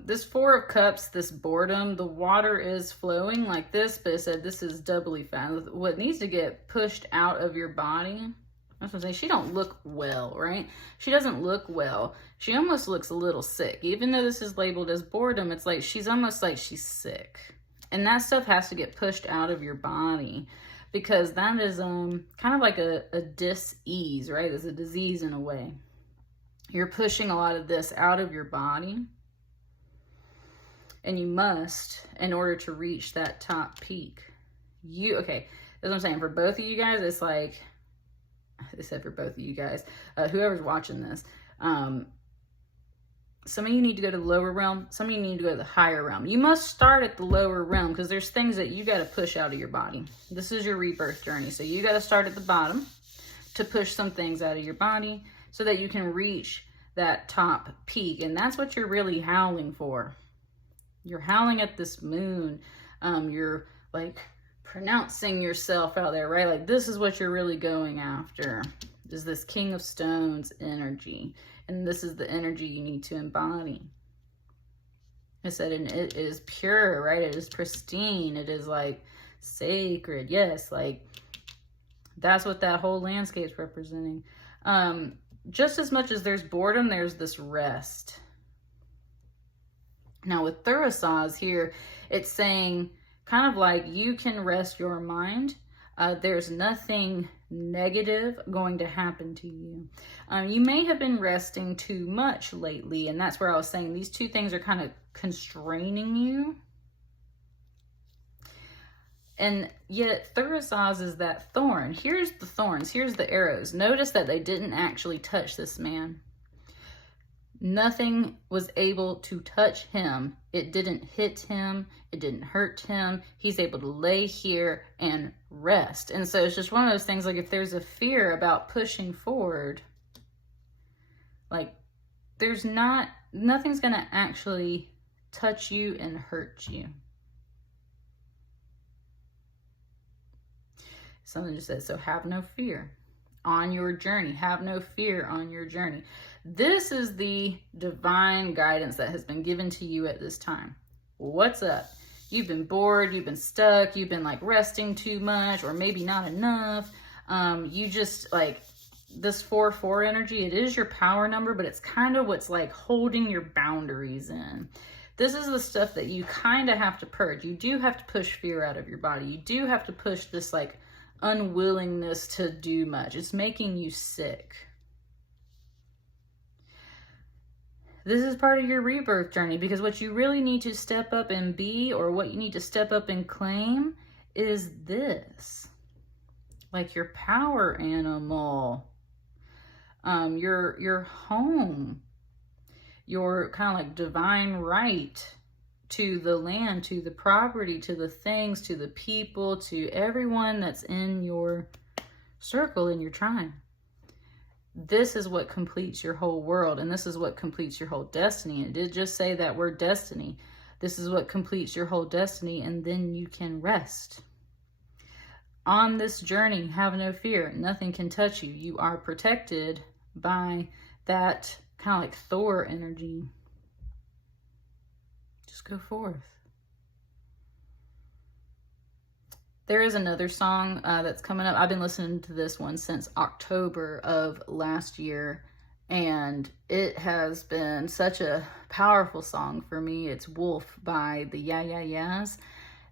This Four of Cups, this boredom, the water is flowing like this, but it said this is doubly fat. What needs to get pushed out of your body, that's what I'm saying. She don't look well, right? She doesn't look well. She almost looks a little sick. Even though this is labeled as boredom, it's like she's almost like she's sick. And that stuff has to get pushed out of your body, because that is kind of like a dis-ease, right? It's a disease in a way. You're pushing a lot of this out of your body. And you must, in order to reach that top peak. Okay, that's what I'm saying. For both of you guys, it's like, I said for both of you guys, whoever's watching this, some of you need to go to the lower realm. Some of you need to go to the higher realm. You must start at the lower realm because there's things that you got to push out of your body. This is your rebirth journey. So you got to start at the bottom to push some things out of your body so that you can reach that top peak. And that's what you're really howling for. You're howling at this moon. You're like pronouncing yourself out there, right? Like this is what you're really going after, is this King of Stones energy. And this is the energy you need to embody. I said, and it is pure, right? It is pristine. It is like sacred. Yes, like that's what that whole landscape's representing. Just as much as there's boredom, there's this rest. Now with Thurisaz here, it's saying kind of like you can rest your mind. There's nothing negative going to happen to you. You may have been resting too much lately, and that's where I was saying these two things are kind of constraining you. And yet Thurisaz is that thorn. Here's the thorns. Here's the arrows. Notice that they didn't actually touch this man. Nothing was able to touch him. It didn't hit him. It didn't hurt him. He's able to lay here and rest. And so it's just one of those things, like if there's a fear about pushing forward, like nothing's going to actually touch you and hurt you. Something just says, so have no fear on your journey. Have no fear on your journey. This is the divine guidance that has been given to you at this time. What's up? You've been bored, you've been stuck, you've been like resting too much or maybe not enough. You just like this 4-4 energy, it is your power number, but it's kind of what's like holding your boundaries in. This is the stuff that you kind of have to purge. You do have to push fear out of your body. You do have to push this like unwillingness to do much. It's making you sick. This is part of your rebirth journey, because what you really need to step up and be, or what you need to step up and claim, is this. Like your power animal, your home, your kind of like divine right to the land, to the property, to the things, to the people, to everyone that's in your circle, in your tribe. This is what completes your whole world, and this is what completes your whole destiny. It did just say that word destiny. This is what completes your whole destiny, and then you can rest. On this journey, have no fear. Nothing can touch you. You are protected by that kind of like Thor energy. Just go forth. There is another song that's coming up. I've been listening to this one since October of last year, and it has been such a powerful song for me. It's Wolf by the Yeah Yeah Yeahs.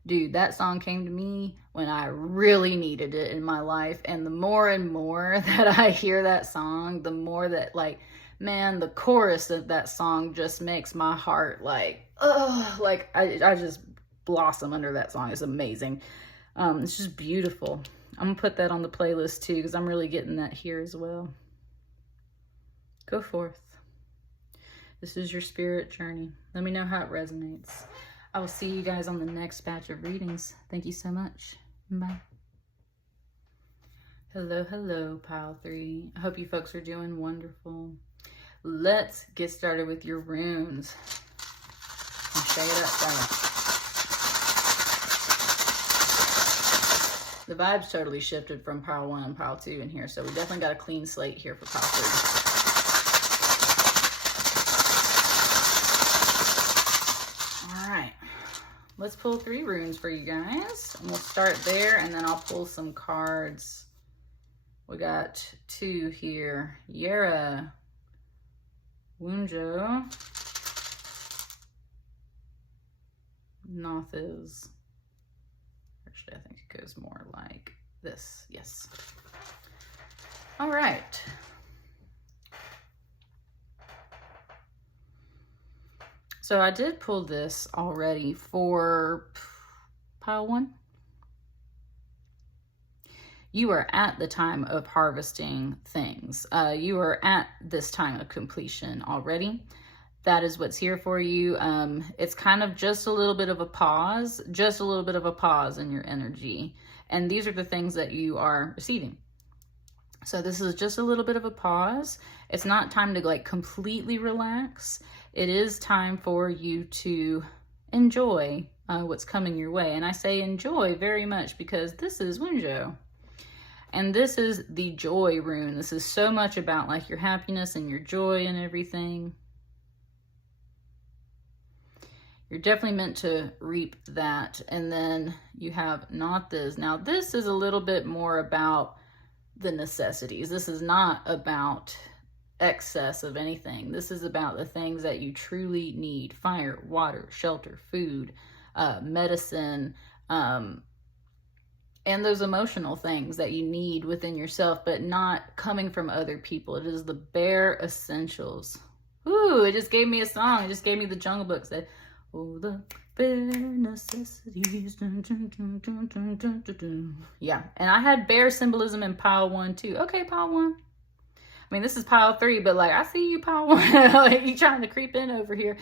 Dude, that song came to me when I really needed it in my life, and the more and more that I hear that song, the more that, like, man, the chorus of that song just makes my heart like, oh, like I just blossom under that song. It's amazing. It's just beautiful. I'm gonna put that on the playlist too, because I'm really getting that here as well. Go forth. This is your spirit journey. Let me know how it resonates. I will see you guys on the next batch of readings. Thank you so much. Bye. Hello, hello, pile 3. I hope you folks are doing wonderful. Let's get started with your runes. And shake it up, guys. The vibe's totally shifted from pile 1 and pile 2 in here, so we definitely got a clean slate here for pile 3. All right, let's pull 3 runes for you guys. And we'll start there, and then I'll pull some cards. We got 2 here. Yera, Wunjo, Nothiz. Actually, I think it goes more like this. Yes. All right. So I did pull this already for pile 1. You are at the time of harvesting things. You are at this time of completion already. That is what's here for you. It's kind of just a little bit of a pause, in your energy. And these are the things that you are receiving. So this is just a little bit of a pause. It's not time to like completely relax. It is time for you to enjoy what's coming your way. And I say enjoy very much because this is Wunjo. And this is the joy rune. This is so much about like your happiness and your joy and everything. You're definitely meant to reap that. And then you have not this. Now this is a little bit more about the necessities. This is not about excess of anything. This is about the things that you truly need. Fire, water, shelter, food, medicine, and those emotional things that you need within yourself, but not coming from other people. It is the bare essentials. Ooh, it just gave me a song. It just gave me the Jungle Book. Said, oh, the bare necessities. Dun, dun, dun, dun, dun, dun, dun, dun. Yeah, and I had bear symbolism in pile 1 too. Okay, pile 1. I mean, this is pile 3, but like, I see you, pile 1. Like, you trying to creep in over here.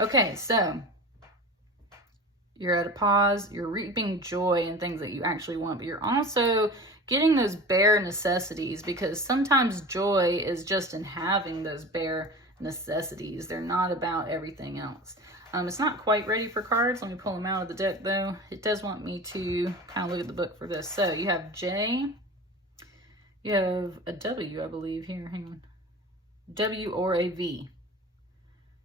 Okay, so you're at a pause. You're reaping joy and things that you actually want, but you're also getting those bare necessities, because sometimes joy is just in having those bare necessities. They're not about everything else. It's not quite ready for cards. Let me pull them out of the deck though. It does want me to kind of look at the book for this. So you have J, you have a W, I believe here. Hang on. W or a V.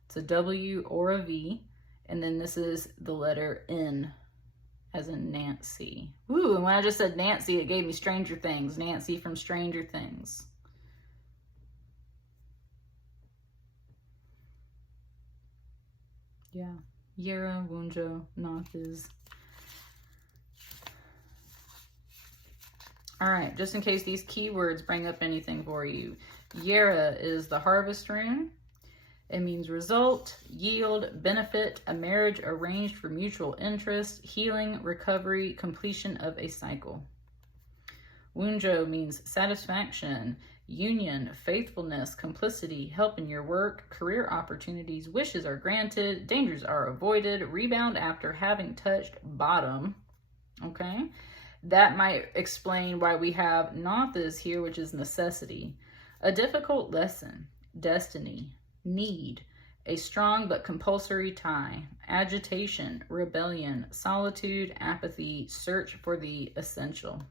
It's a W or a V. And then this is the letter N, as in Nancy. Ooh, and when I just said Nancy, it gave me Stranger Things. Nancy from Stranger Things. Yeah. Yera, Wunjo, Nothiz. All right, just in case these keywords bring up anything for you. Yera is the harvest rune. It means result, yield, benefit, a marriage arranged for mutual interest, healing, recovery, completion of a cycle. Wunjo means satisfaction, union, faithfulness, complicity, help in your work, career opportunities, wishes are granted, dangers are avoided, rebound after having touched bottom. Okay, that might explain why we have Nothas here, which is necessity, a difficult lesson, destiny, need, a strong but compulsory tie, agitation, rebellion, solitude, apathy, search for the essential.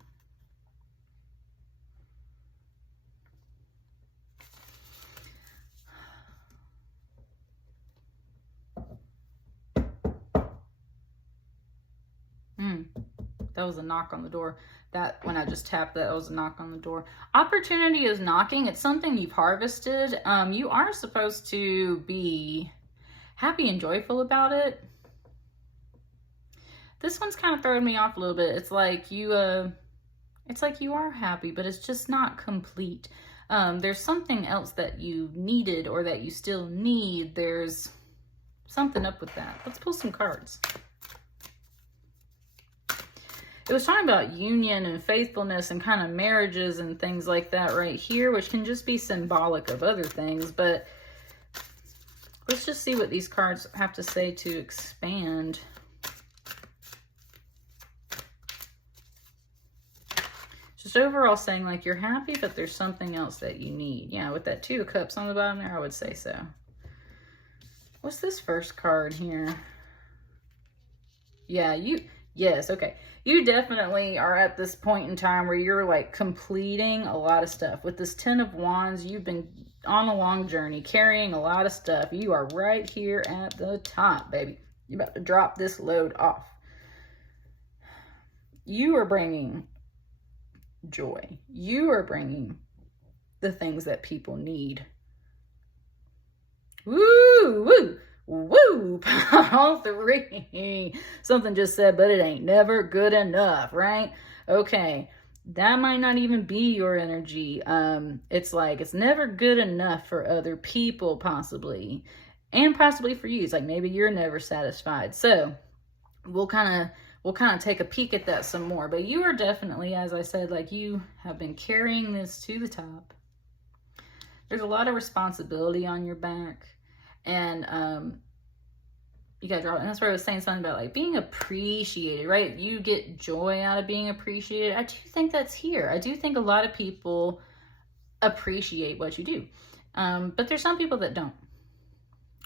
That was a knock on the door. That, when I just tapped that, was a knock on the door. Opportunity is knocking. It's something you've harvested. You are supposed to be happy and joyful about it. This one's kind of throwing me off a little bit. It's like you are happy, but it's just not complete. There's something else that you needed or that you still need. There's something up with that. Let's pull some cards. It was talking about union and faithfulness and kind of marriages and things like that right here, which can just be symbolic of other things. But let's just see what these cards have to say to expand. Just overall saying like you're happy, but there's something else that you need. Yeah, with that 2 of Cups on the bottom there, I would say so. What's this first card here? Yeah, yes, okay. You definitely are at this point in time where you're like completing a lot of stuff. With this 10 of Wands, you've been on a long journey, carrying a lot of stuff. You are right here at the top, baby. You're about to drop this load off. You are bringing joy. You are bringing the things that people need. Woo, woo. Woo, pile 3. Something just said, but it ain't never good enough, right? Okay, that might not even be your energy. It's like, it's never good enough for other people, possibly. And possibly for you. It's like, maybe you're never satisfied. So, we'll kind of take a peek at that some more. But you are definitely, as I said, like you have been carrying this to the top. There's a lot of responsibility on your back. And you gotta drop it. And that's where I was saying something about like being appreciated, right? You get joy out of being appreciated. I do think that's here. I do think a lot of people appreciate what you do. But there's some people that don't.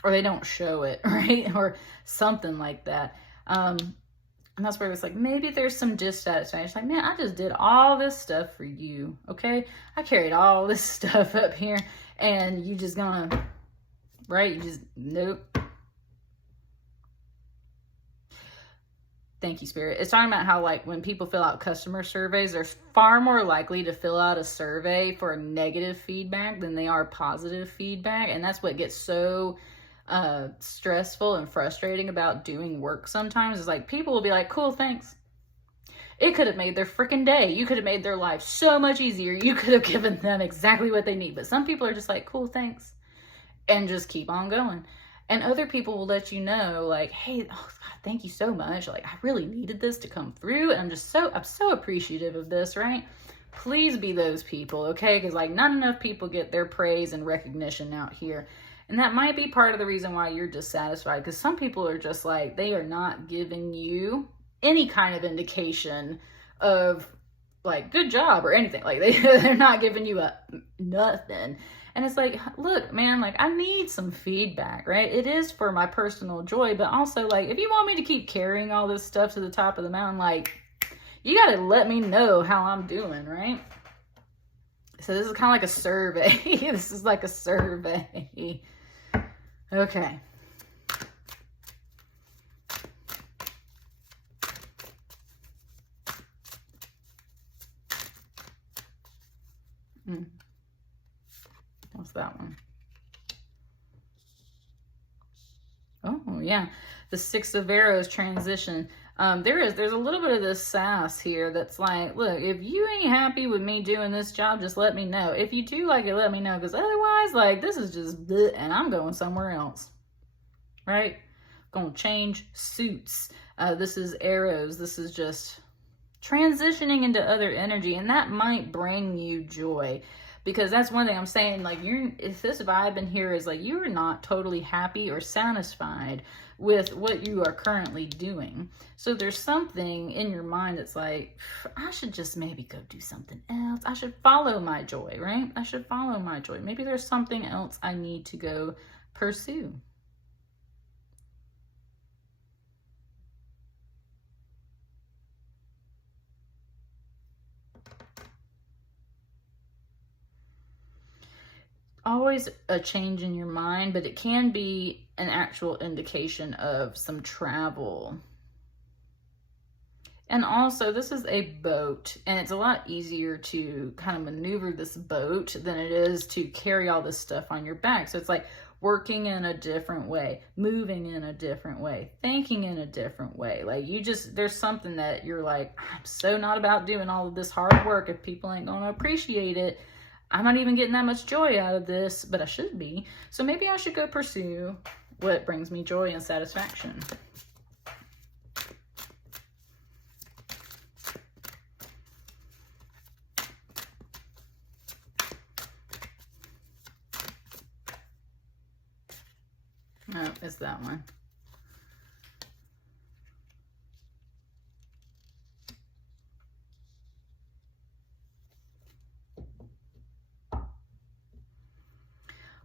Or they don't show it, right? Or something like that. And that's where it's like, maybe there's some dissatisfaction. It's like, man, I just did all this stuff for you, okay? I carried all this stuff up here, and you just gonna... Right? You just, nope. Thank you, Spirit. It's talking about how, like, when people fill out customer surveys, they're far more likely to fill out a survey for negative feedback than they are positive feedback. And that's what gets so stressful and frustrating about doing work sometimes. Is like, people will be like, cool, thanks. It could have made their freaking day. You could have made their life so much easier. You could have given them exactly what they need. But some people are just like, cool, thanks. And just keep on going. And other people will let you know, like, hey, oh God, thank you so much. Like, I really needed this to come through. And I'm so appreciative of this, right? Please be those people, okay? Because, like, not enough people get their praise and recognition out here. And that might be part of the reason why you're dissatisfied. Because some people are just like, they are not giving you any kind of indication of, like, good job or anything. Like, they're not giving you nothing. And it's like, look, man, like, I need some feedback, right? It is for my personal joy, but also, like, if you want me to keep carrying all this stuff to the top of the mountain, like, you got to let me know how I'm doing, right? So this is kind of like a survey. This is like a survey. Okay. What's that one? Oh, yeah. The 6 of Arrows transition. There's a little bit of this sass here that's like, look, if you ain't happy with me doing this job, just let me know. If you do like it, let me know. Because otherwise, like, this is just bleh, and I'm going somewhere else. Right? Gonna change suits. This is Arrows. This is just transitioning into other energy. And that might bring you joy. because that's one thing I'm saying, like, if this vibe in here is like you're not totally happy or satisfied with what you are currently doing. So there's something in your mind that's like, I should just maybe go do something else. I should follow my joy, right? I should follow my joy. Maybe there's something else I need to go pursue. Always a change in your mind, but it can be an actual indication of some travel. And also, this is a boat, and it's a lot easier to kind of maneuver this boat than it is to carry all this stuff on your back. So it's like working in a different way, moving in a different way, thinking in a different way. Like, there's something that you're like, I'm so not about doing all of this hard work if people ain't gonna appreciate it. I'm not even getting that much joy out of this, but I should be. So maybe I should go pursue what brings me joy and satisfaction. Oh, it's that one.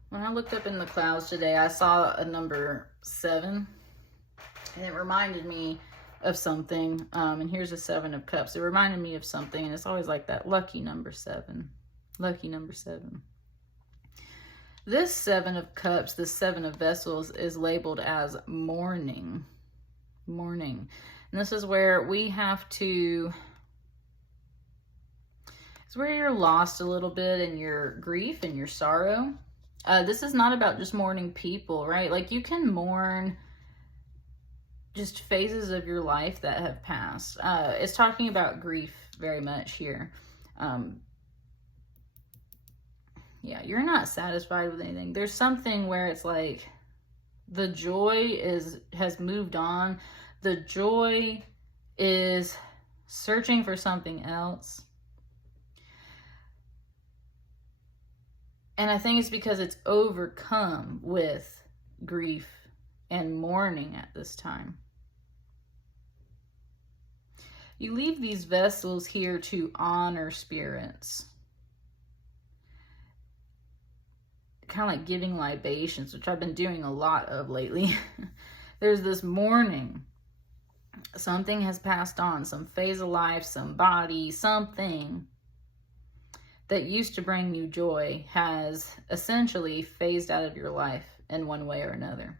When I looked up in the clouds today, I saw a number 7, and it reminded me of something. And here's a 7 of Cups. It reminded me of something, and it's always like that lucky number 7. Lucky number 7. This 7 of Cups, this 7 of Vessels, is labeled as mourning. Mourning. And this is where we have to... It's where you're lost a little bit in your grief and your sorrow. This is not about just mourning people, right? Like, you can mourn just phases of your life that have passed. It's talking about grief very much here. Yeah, you're not satisfied with anything. There's something where it's like the joy has moved on. The joy is searching for something else. And I think it's because it's overcome with grief and mourning at this time. You leave these vessels here to honor spirits. Kind of like giving libations, which I've been doing a lot of lately. There's this mourning. Something has passed on, some phase of life, some body, something that used to bring you joy has essentially phased out of your life in one way or another.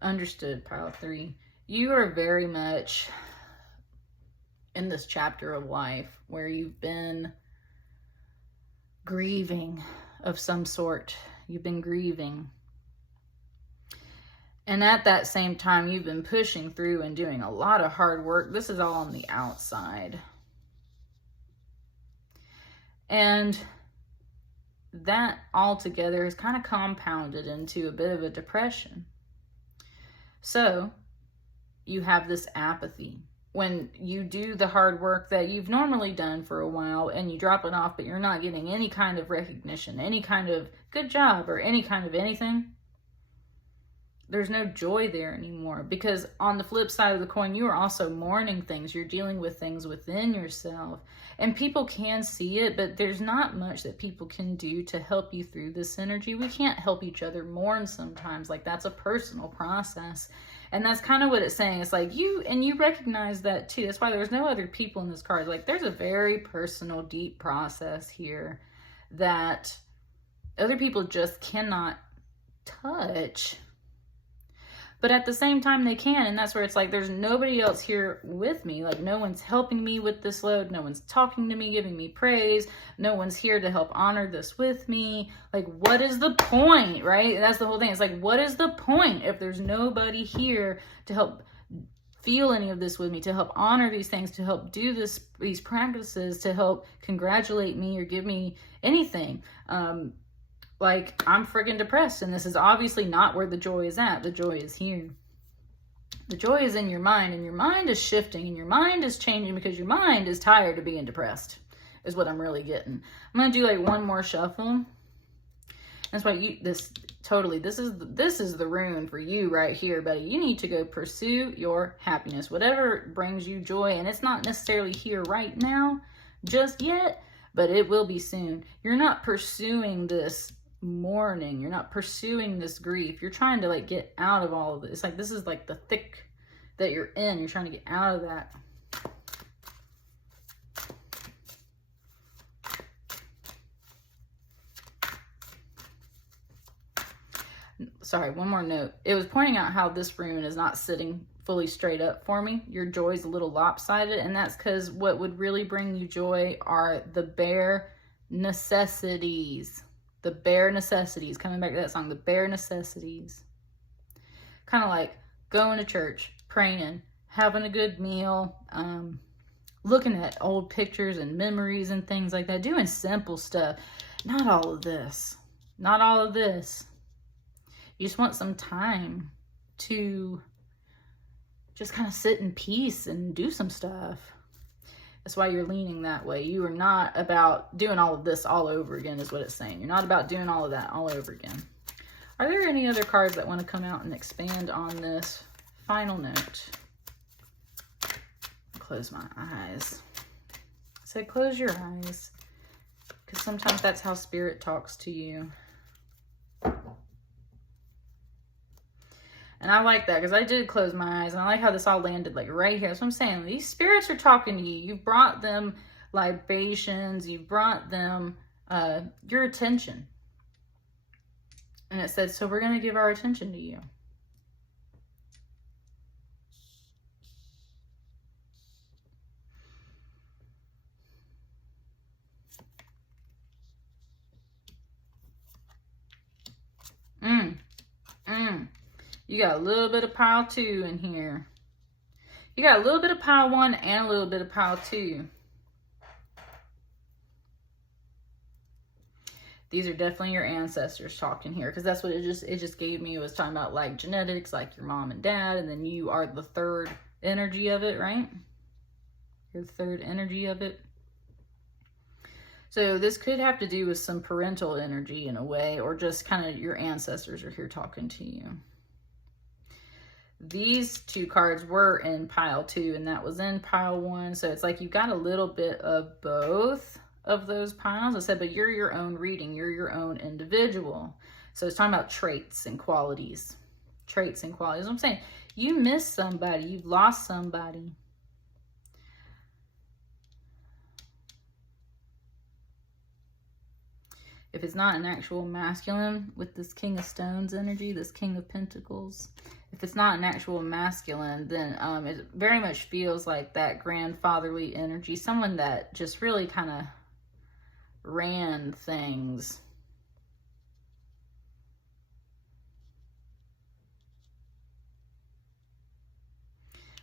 Understood, pile 3. You are very much in this chapter of life where you've been grieving of some sort. You've been grieving. And at that same time, you've been pushing through and doing a lot of hard work. This is all on the outside. And that all together is kind of compounded into a bit of a depression. So you have this apathy. When you do the hard work that you've normally done for a while and you drop it off, but you're not getting any kind of recognition, any kind of good job or any kind of anything, there's no joy there anymore. Because on the flip side of the coin, you are also mourning things. You're dealing with things within yourself. And people can see it, but there's not much that people can do to help you through this energy. We can't help each other mourn sometimes. Like, that's a personal process. And that's kind of what it's saying. It's like you recognize that too. That's why there's no other people in this card. Like, there's a very personal, deep process here that other people just cannot touch. But at the same time, they can. And that's where it's like, there's nobody else here with me. Like, no one's helping me with this load. No one's talking to me, giving me praise. No one's here to help honor this with me. Like, what is the point, right? That's the whole thing. It's like, what is the point if there's nobody here to help feel any of this with me, to help honor these things, to help do these practices, to help congratulate me or give me anything? like, I'm freaking depressed, and this is obviously not where the joy is at. The joy is here. The joy is in your mind, and your mind is shifting, and your mind is changing because your mind is tired of being depressed, is what I'm really getting. I'm going to do like one more shuffle. That's why this is the rune for you right here, buddy. You need to go pursue your happiness, whatever brings you joy. And it's not necessarily here right now, just yet, but it will be soon. You're not pursuing this mourning. You're not pursuing this grief. You're trying to like get out of all of this. Like, this is like the thick that you're in. You're trying to get out of that. Sorry, one more note. It was pointing out how this rune is not sitting fully straight up for me. Your joy's a little lopsided, and that's because what would really bring you joy are the bare necessities. The bare necessities. Coming back to that song, the bare necessities. Kind of like going to church, praying, having a good meal, looking at old pictures and memories and things like that. Doing simple stuff. Not all of this. Not all of this. You just want some time to just kind of sit in peace and do some stuff. That's why you're leaning that way. You are not about doing all of this all over again, is what it's saying. You're not about doing all of that all over again. Are there any other cards that want to come out and expand on this final note? Close my eyes. I said close your eyes, because sometimes that's how spirit talks to you. And I like that, because I did close my eyes, and I like how this all landed like right here. That's what I'm saying. These spirits are talking to you. You brought them libations. You brought them your attention. And it said, so we're going to give our attention to you. You got a little bit of pile 2 in here. You got a little bit of pile 1 and a little bit of pile 2. These are definitely your ancestors talking here, because that's what it just gave me. It was talking about like genetics, like your mom and dad, and then you are the third energy of it, right? You're the third energy of it. So this could have to do with some parental energy in a way, or just kind of your ancestors are here talking to you. These 2 cards were in pile 2, and that was in pile 1. So it's like you got a little bit of both of those piles. I said, but you're your own reading. You're your own individual. So it's talking about traits and qualities. Traits and qualities. I'm saying you miss somebody. You've lost somebody. If it's not an actual masculine with this King of Stones energy, this King of Pentacles, if it's not an actual masculine, then it very much feels like that grandfatherly energy. Someone that just really kind of ran things.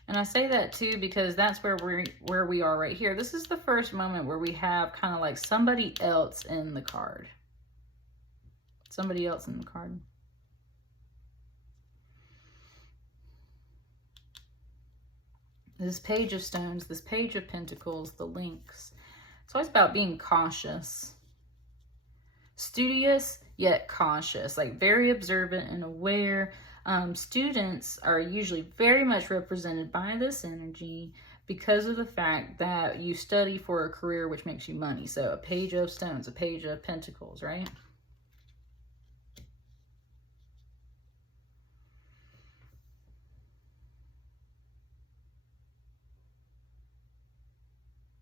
And I say that too because that's where we are right here. This is the first moment where we have kind of like somebody else in the card. Somebody else in the card. This Page of Stones, this Page of Pentacles, the links. It's always about being cautious. Studious, yet cautious. Like very observant and aware. Students are usually very much represented by this energy because of the fact that you study for a career which makes you money. So a Page of Stones, a Page of Pentacles, right?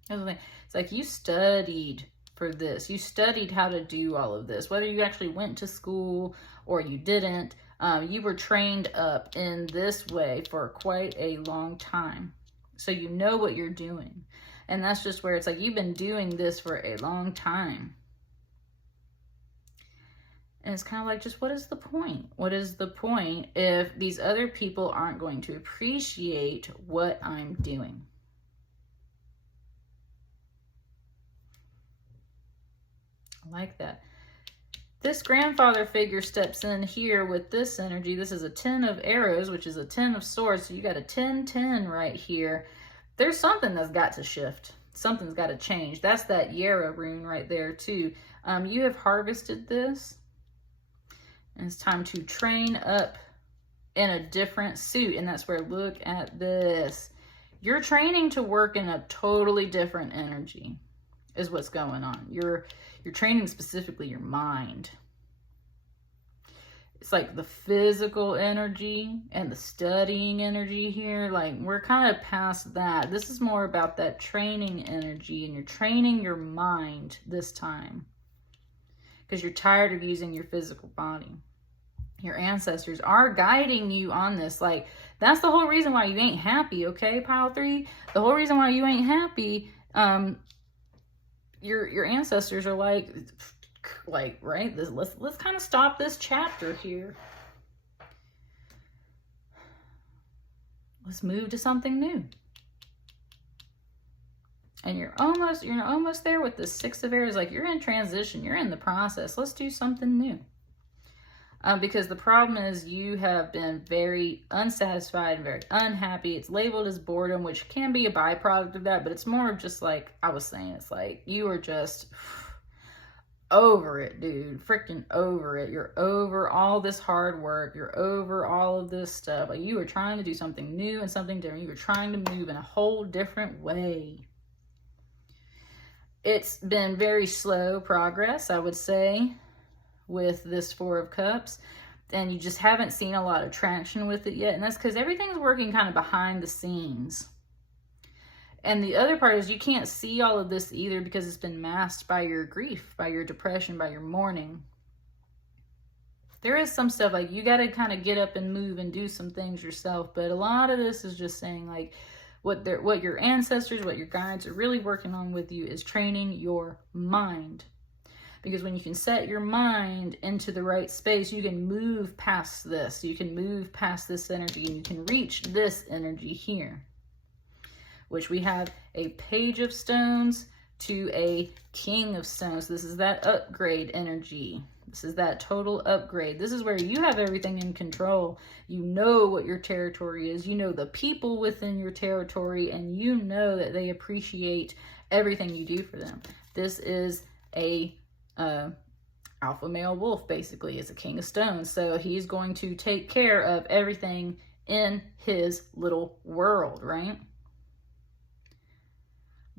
It's like you studied for this. You studied how to do all of this. Whether you actually went to school or you didn't, you were trained up in this way for quite a long time. So you know what you're doing. And that's just where it's like you've been doing this for a long time. And it's kind of like, just what is the point? What is the point if these other people aren't going to appreciate what I'm doing? I like that. This grandfather figure steps in here with this energy. This is a 10 of arrows, which is a 10 of swords. So you got a 10-10 right here. There's something that's got to shift. Something's got to change. That's that Yarrow rune right there too. You have harvested this. And it's time to train up in a different suit. And that's where, look at this. You're training to work in a totally different energy is what's going on. You're training specifically your mind. It's like the physical energy and the studying energy here. Like we're kind of past that. This is more about that training energy, and you're training your mind this time because you're tired of using your physical body. Your ancestors are guiding you on this. Like that's the whole reason why you ain't happy, okay, pile 3? The whole reason why you ain't happy, your ancestors are like right, let's kind of stop this chapter here. Let's move to something new. And you're almost there with the 6 of arrows. Like you're in transition, you're in the process. Let's do something new. Because the problem is you have been very unsatisfied and very unhappy. It's labeled as boredom, which can be a byproduct of that, but it's more of just like I was saying, it's like you are just over it, dude. Freaking over it. You're over all this hard work. You're over all of this stuff. Like you are trying to do something new and something different. You were trying to move in a whole different way. It's been very slow progress, I would say, with this 4 of Cups, and you just haven't seen a lot of traction with it yet, and that's because everything's working kind of behind the scenes. And the other part is you can't see all of this either because it's been masked by your grief, by your depression, by your mourning. There is some stuff like you got to kind of get up and move and do some things yourself, but a lot of this is just saying like what your ancestors, what your guides are really working on with you is training your mind. Because when you can set your mind into the right space, you can move past this. You can move past this energy and you can reach this energy here. Which we have a Page of Stones to a King of Stones. This is that upgrade energy. This is that total upgrade. This is where you have everything in control. You know what your territory is. You know the people within your territory, and you know that they appreciate everything you do for them. This is a alpha male wolf, basically. Is a King of Stones, so he's going to take care of everything in his little world, right?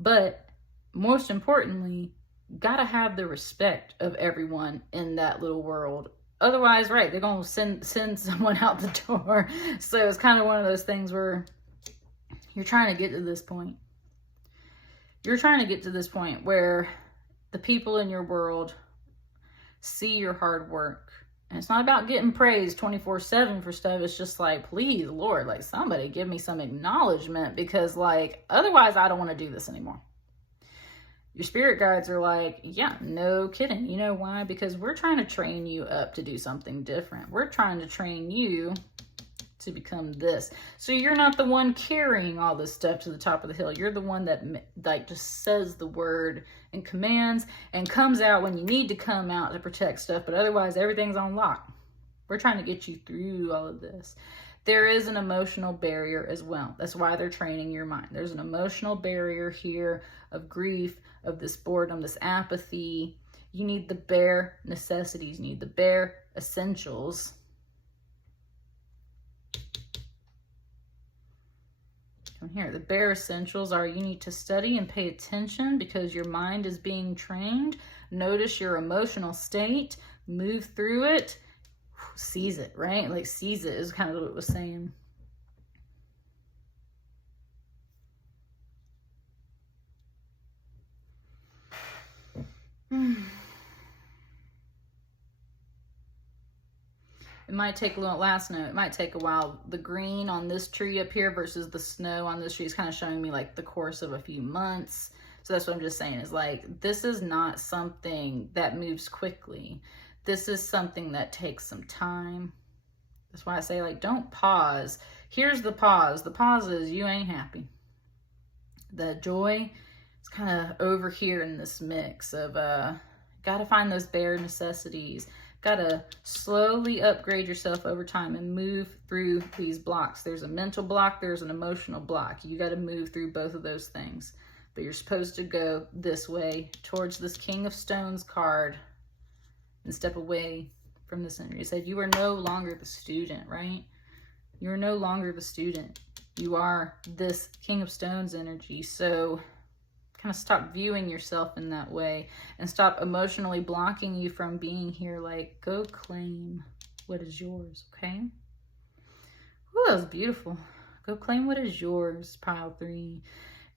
But most importantly, gotta have the respect of everyone in that little world. Otherwise, right, they're gonna send someone out the door. So it's kind of one of those things where you're trying to get to this point. You're trying to get to this point where the people in your world see your hard work. And it's not about getting praised 24/7 for stuff. It's just like, please, Lord, like somebody give me some acknowledgement, because like, otherwise I don't want to do this anymore. Your spirit guides are like, yeah, no kidding. You know why? Because we're trying to train you up to do something different. We're trying to train you to become this. So you're not the one carrying all this stuff to the top of the hill. You're the one that like just says the word and commands and comes out when you need to come out to protect stuff, but otherwise everything's on lock. We're trying to get you through all of this. There is an emotional barrier as well. That's why they're training your mind. There's an emotional barrier here of grief, of this boredom, this apathy. You need the bare necessities. You need the bare essentials. Here, the bare essentials are you need to study and pay attention because your mind is being trained. Notice your emotional state, move through it, seize it, right? Like seize it is kind of what it was saying. It might take a little, last note, it might take a while. The green on this tree up here versus the snow on this tree is kind of showing me like the course of a few months. So that's what I'm just saying is like, this is not something that moves quickly. This is something that takes some time. That's why I say like, don't pause. Here's the pause. The pause is you ain't happy. The joy is kind of over here in this mix of, Got to find those bare necessities. Got to slowly upgrade yourself over time and move through these blocks. There's a mental block, there's an emotional block. You got to move through both of those things. But you're supposed to go this way towards this King of Stones card and step away from this energy. It said you are no longer the student, right? You are no longer the student. You are this King of Stones energy. So kind of stop viewing yourself in that way and stop emotionally blocking you from being here. Like, go claim what is yours, okay? Ooh, that was beautiful. Go claim what is yours, pile 3.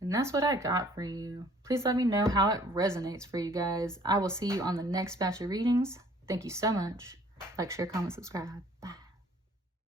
And that's what I got for you. Please let me know how it resonates for you guys. I will see you on the next batch of readings. Thank you so much. Like, share, comment, subscribe. Bye.